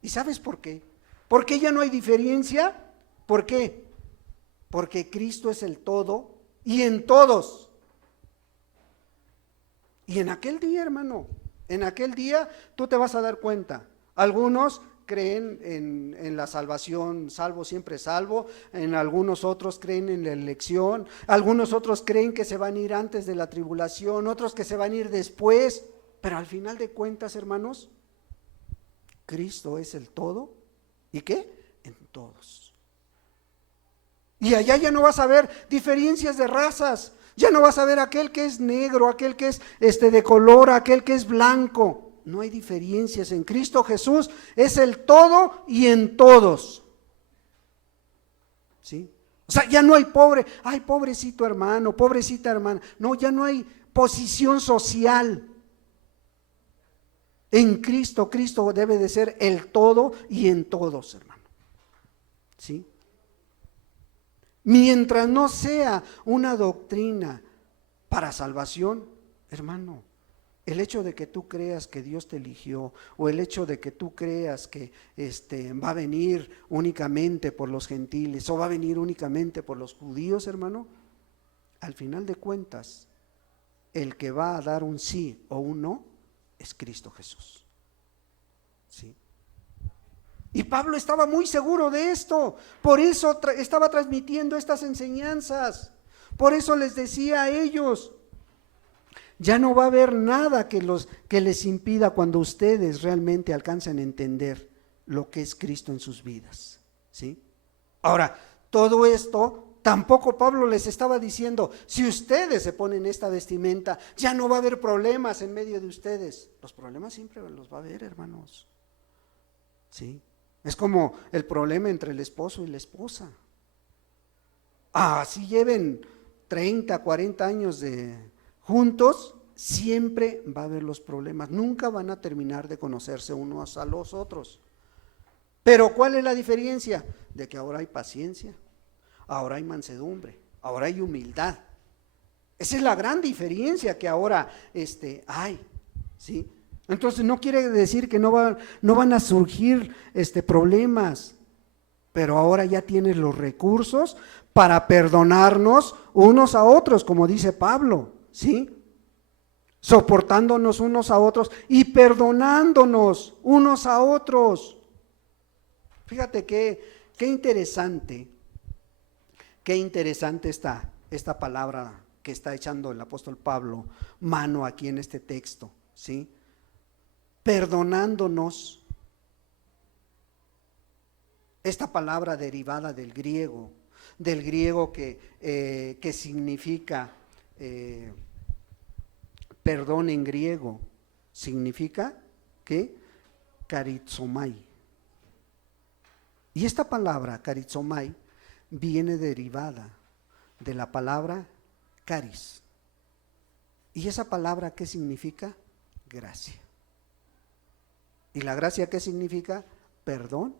¿Y sabes por qué? ¿Por qué ya no hay diferencia? ¿Por qué? Porque Cristo es el todo y en todos. Y en aquel día, hermano, en aquel día tú te vas a dar cuenta. Algunos creen en la salvación, salvo siempre salvo. En algunos otros creen en la elección. Algunos otros creen que se van a ir antes de la tribulación, otros que se van a ir después. Pero al final de cuentas, hermanos, Cristo es el todo. ¿Y qué? En todos. Y allá ya no vas a ver diferencias de razas. Ya no vas a ver aquel que es negro, aquel que es de color, aquel que es blanco. No hay diferencias. En Cristo Jesús es el todo y en todos. ¿Sí? O sea, ya no hay pobre, ay, pobrecito hermano, pobrecita hermana. No, ya no hay posición social. En Cristo, Cristo debe de ser el todo y en todos, hermano. ¿Sí? Mientras no sea una doctrina para salvación, hermano, el hecho de que tú creas que Dios te eligió, o el hecho de que tú creas que va a venir únicamente por los gentiles, o va a venir únicamente por los judíos, hermano, al final de cuentas, el que va a dar un sí o un no es Cristo Jesús. ¿Sí? Y Pablo estaba muy seguro de esto, por eso estaba transmitiendo estas enseñanzas, por eso les decía a ellos, ya no va a haber nada que les impida cuando ustedes realmente alcancen a entender lo que es Cristo en sus vidas, ¿sí? Ahora, todo esto, tampoco Pablo les estaba diciendo, si ustedes se ponen esta vestimenta, ya no va a haber problemas en medio de ustedes. Los problemas siempre los va a haber, hermanos, ¿sí? Es como el problema entre el esposo y la esposa. Si lleven 30, 40 años juntos, siempre va a haber los problemas. Nunca van a terminar de conocerse unos a los otros. Pero ¿cuál es la diferencia? De que ahora hay paciencia, ahora hay mansedumbre, ahora hay humildad. Esa es la gran diferencia que ahora hay, ¿sí? Entonces no quiere decir que no van a surgir problemas, pero ahora ya tienes los recursos para perdonarnos unos a otros, como dice Pablo, ¿sí? Soportándonos unos a otros y perdonándonos unos a otros. Fíjate qué interesante esta palabra que está echando el apóstol Pablo mano aquí en este texto, ¿sí? Perdonándonos. Esta palabra derivada del griego que significa perdón en griego, significa ¿qué? Charizomai. Y esta palabra charizomai viene derivada de la palabra charis. ¿Y esa palabra qué significa? Gracia. ¿Y la gracia qué significa? Perdón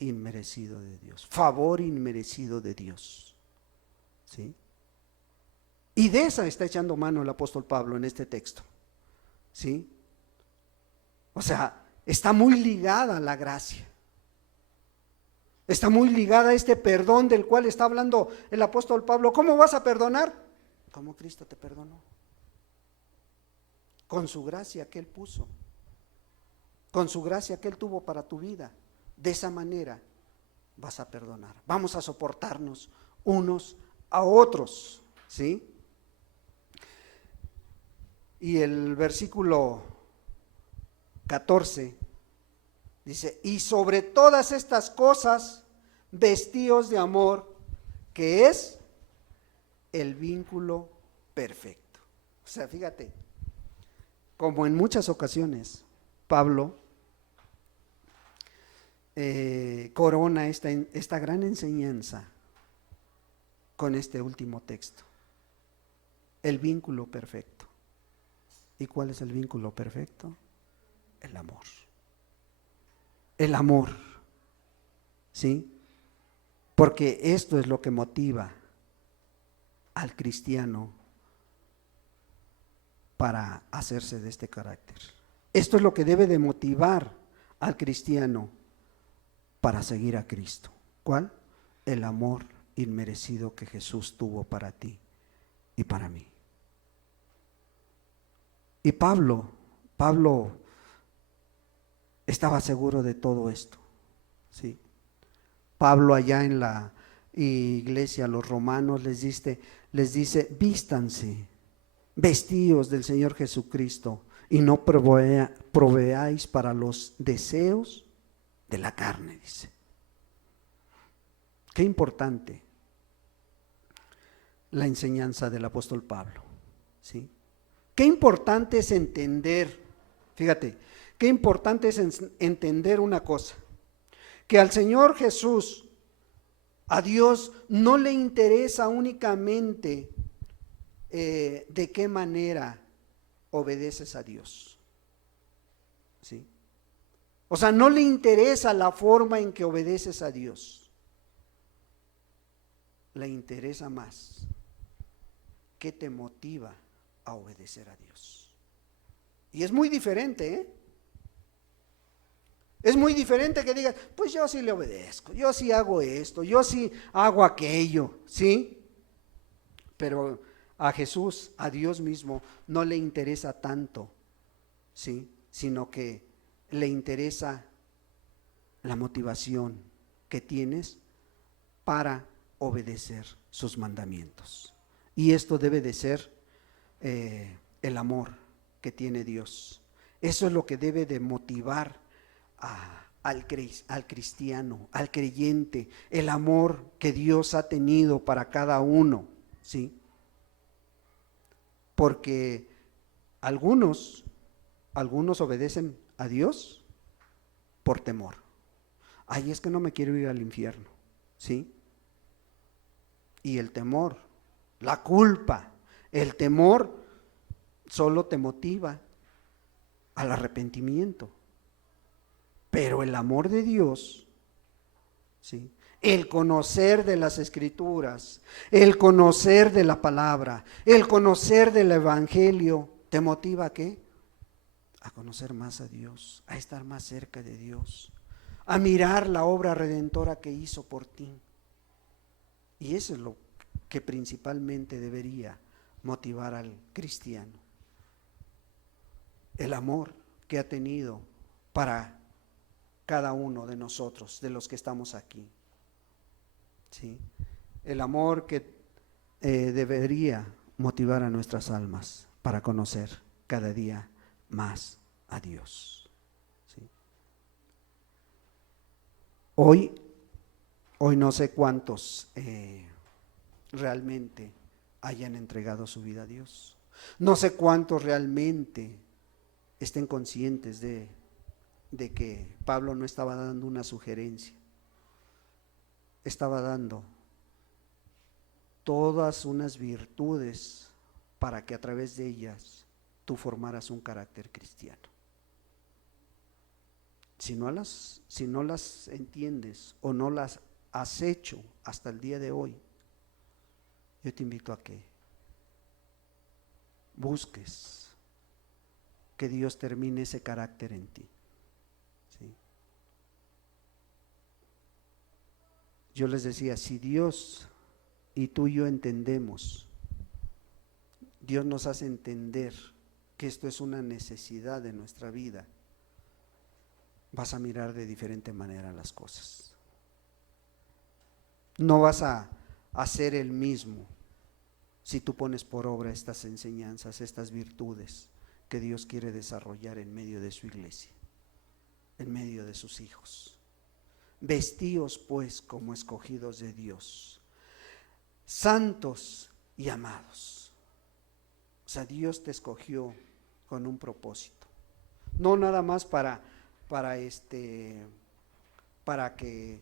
inmerecido de Dios, favor inmerecido de Dios, ¿sí? Y de esa está echando mano el apóstol Pablo en este texto, ¿sí? O sea, está muy ligada a la gracia, está muy ligada a este perdón del cual está hablando el apóstol Pablo. ¿Cómo vas a perdonar? Como Cristo te perdonó, con su gracia que Él puso, con su gracia que Él tuvo para tu vida. De esa manera vas a perdonar. Vamos a soportarnos unos a otros, ¿sí? Y el versículo 14 dice, y sobre todas estas cosas, vestíos de amor, que es el vínculo perfecto. O sea, fíjate, como en muchas ocasiones, Pablo corona esta gran enseñanza con este último texto, el vínculo perfecto. ¿Y cuál es el vínculo perfecto? El amor. El amor, ¿sí? Porque esto es lo que motiva al cristiano para hacerse de este carácter. Esto es lo que debe de motivar al cristiano para seguir a Cristo. ¿Cuál? El amor inmerecido que Jesús tuvo para ti y para mí. Y Pablo estaba seguro de todo esto, ¿sí? Pablo allá en la iglesia a los romanos les dice, vístanse, vestíos del Señor Jesucristo y no proveáis para los deseos de la carne, dice. Qué importante la enseñanza del apóstol Pablo, ¿sí? Qué importante es entender, fíjate, qué importante es entender una cosa, que al Señor Jesús, a Dios, no le interesa únicamente de qué manera obedeces a Dios, ¿sí? O sea, no le interesa la forma en que obedeces a Dios, le interesa más qué te motiva a obedecer a Dios. Y es muy diferente, ¿eh? Es muy diferente que digas, pues yo sí le obedezco, yo sí hago esto, yo sí hago aquello, ¿sí? Pero a Jesús, a Dios mismo, no le interesa tanto, ¿sí? Sino que le interesa la motivación que tienes para obedecer sus mandamientos. Y esto debe de ser el amor que tiene Dios. Eso es lo que debe de motivar al cristiano, al creyente, el amor que Dios ha tenido para cada uno, ¿sí? Porque algunos obedecen a Dios por temor. Ay, es que no me quiero ir al infierno, ¿sí? Y el temor, la culpa, el temor solo te motiva al arrepentimiento. Pero el amor de Dios, ¿sí? El conocer de las Escrituras, el conocer de la palabra, el conocer del Evangelio, ¿te motiva a qué? A conocer más a Dios, a estar más cerca de Dios, a mirar la obra redentora que hizo por ti. Y eso es lo que principalmente debería motivar al cristiano. El amor que ha tenido para cada uno de nosotros, de los que estamos aquí, ¿sí? El amor que debería motivar a nuestras almas para conocer cada día más a Dios, ¿sí? Hoy no sé cuántos realmente hayan entregado su vida a Dios. No sé cuántos realmente estén conscientes de que Pablo no estaba dando una sugerencia, estaba dando todas unas virtudes para que a través de ellas tú formaras un carácter cristiano. Si no las entiendes o no las has hecho hasta el día de hoy, yo te invito a que busques que Dios termine ese carácter en ti, ¿sí? Yo les decía, si Dios y tú y yo entendemos, Dios nos hace entender que esto es una necesidad de nuestra vida, vas a mirar de diferente manera las cosas. No vas a hacer el mismo si tú pones por obra estas enseñanzas, estas virtudes que Dios quiere desarrollar en medio de su iglesia, en medio de sus hijos. Vestíos pues como escogidos de Dios, santos y amados. O sea, Dios te escogió con un propósito, no nada más para que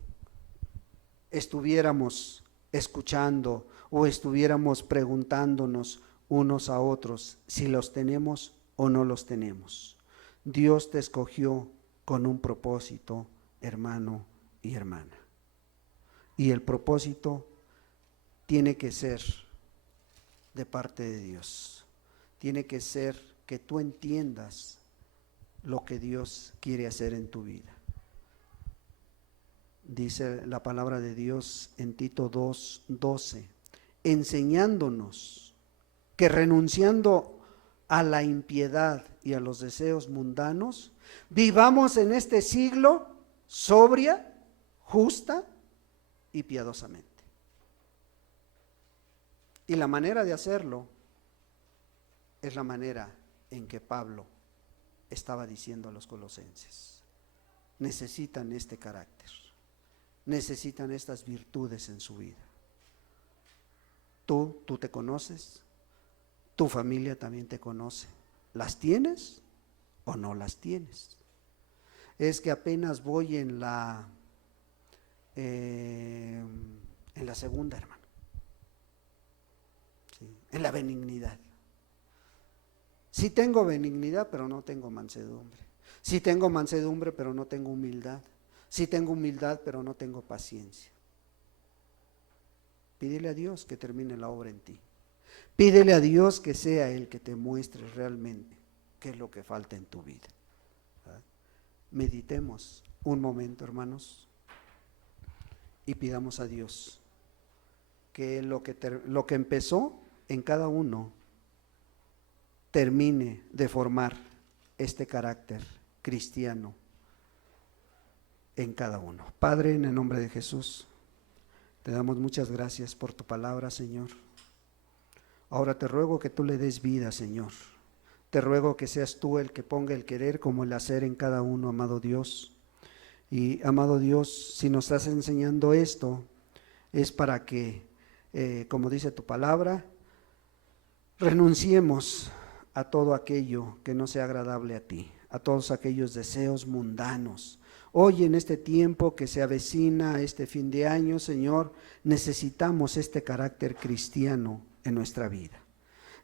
estuviéramos escuchando o estuviéramos preguntándonos unos a otros si los tenemos o no los tenemos. Dios te escogió con un propósito, hermano y hermana. Y el propósito tiene que ser de parte de Dios. Tiene que ser que tú entiendas lo que Dios quiere hacer en tu vida. Dice la palabra de Dios en Tito 2:12, enseñándonos que renunciando a la impiedad y a los deseos mundanos, vivamos en este siglo sobria, justa y piadosamente. Y la manera de hacerlo es la manera en que Pablo estaba diciendo a los colosenses. Necesitan este carácter, necesitan estas virtudes en su vida. Tú te conoces, tu familia también te conoce. ¿Las tienes o no las tienes? Es que apenas voy en la segunda, hermano. ¿Sí? En la benignidad. Sí tengo benignidad, pero no tengo mansedumbre. Sí tengo mansedumbre, pero no tengo humildad. Sí tengo humildad, pero no tengo paciencia. Pídele a Dios que termine la obra en ti. Pídele a Dios que sea Él que te muestre realmente qué es lo que falta en tu vida. ¿Verdad? Meditemos un momento, hermanos, y pidamos a Dios que lo que empezó en cada uno termine de formar este carácter cristiano en cada uno. Padre, en el nombre de Jesús, te damos muchas gracias por tu palabra, Señor. Ahora te ruego que tú le des vida, Señor. Te ruego que seas tú el que ponga el querer como el hacer en cada uno, amado Dios. Y, amado Dios, si nos estás enseñando esto, es para que, como dice tu palabra, renunciemos a todo aquello que no sea agradable a ti, a todos aquellos deseos mundanos. Hoy en este tiempo que se avecina, este fin de año, Señor, necesitamos este carácter cristiano en nuestra vida.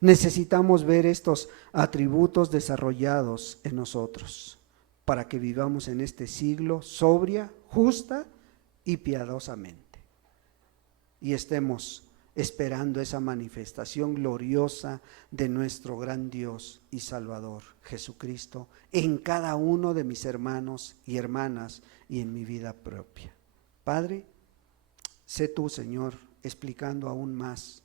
Necesitamos ver estos atributos desarrollados en nosotros para que vivamos en este siglo sobria, justa y piadosamente. Y estemos esperando esa manifestación gloriosa de nuestro gran Dios y Salvador, Jesucristo, en cada uno de mis hermanos y hermanas y en mi vida propia. Padre, sé tú, Señor, explicando aún más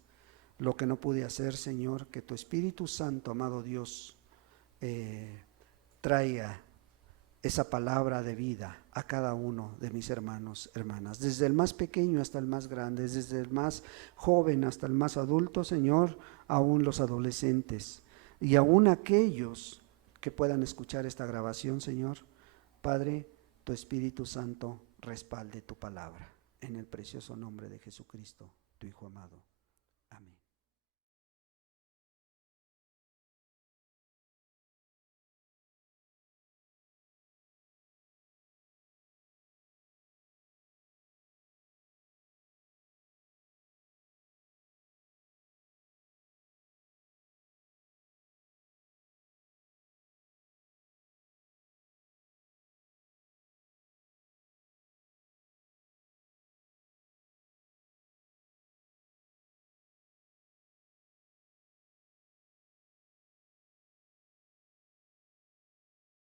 lo que no pude hacer, Señor, que tu Espíritu Santo, amado Dios, traiga esa palabra de vida a cada uno de mis hermanos, hermanas, desde el más pequeño hasta el más grande, desde el más joven hasta el más adulto, Señor, aún los adolescentes y aún aquellos que puedan escuchar esta grabación, Señor. Padre, tu Espíritu Santo respalde tu palabra, en el precioso nombre de Jesucristo, tu Hijo amado.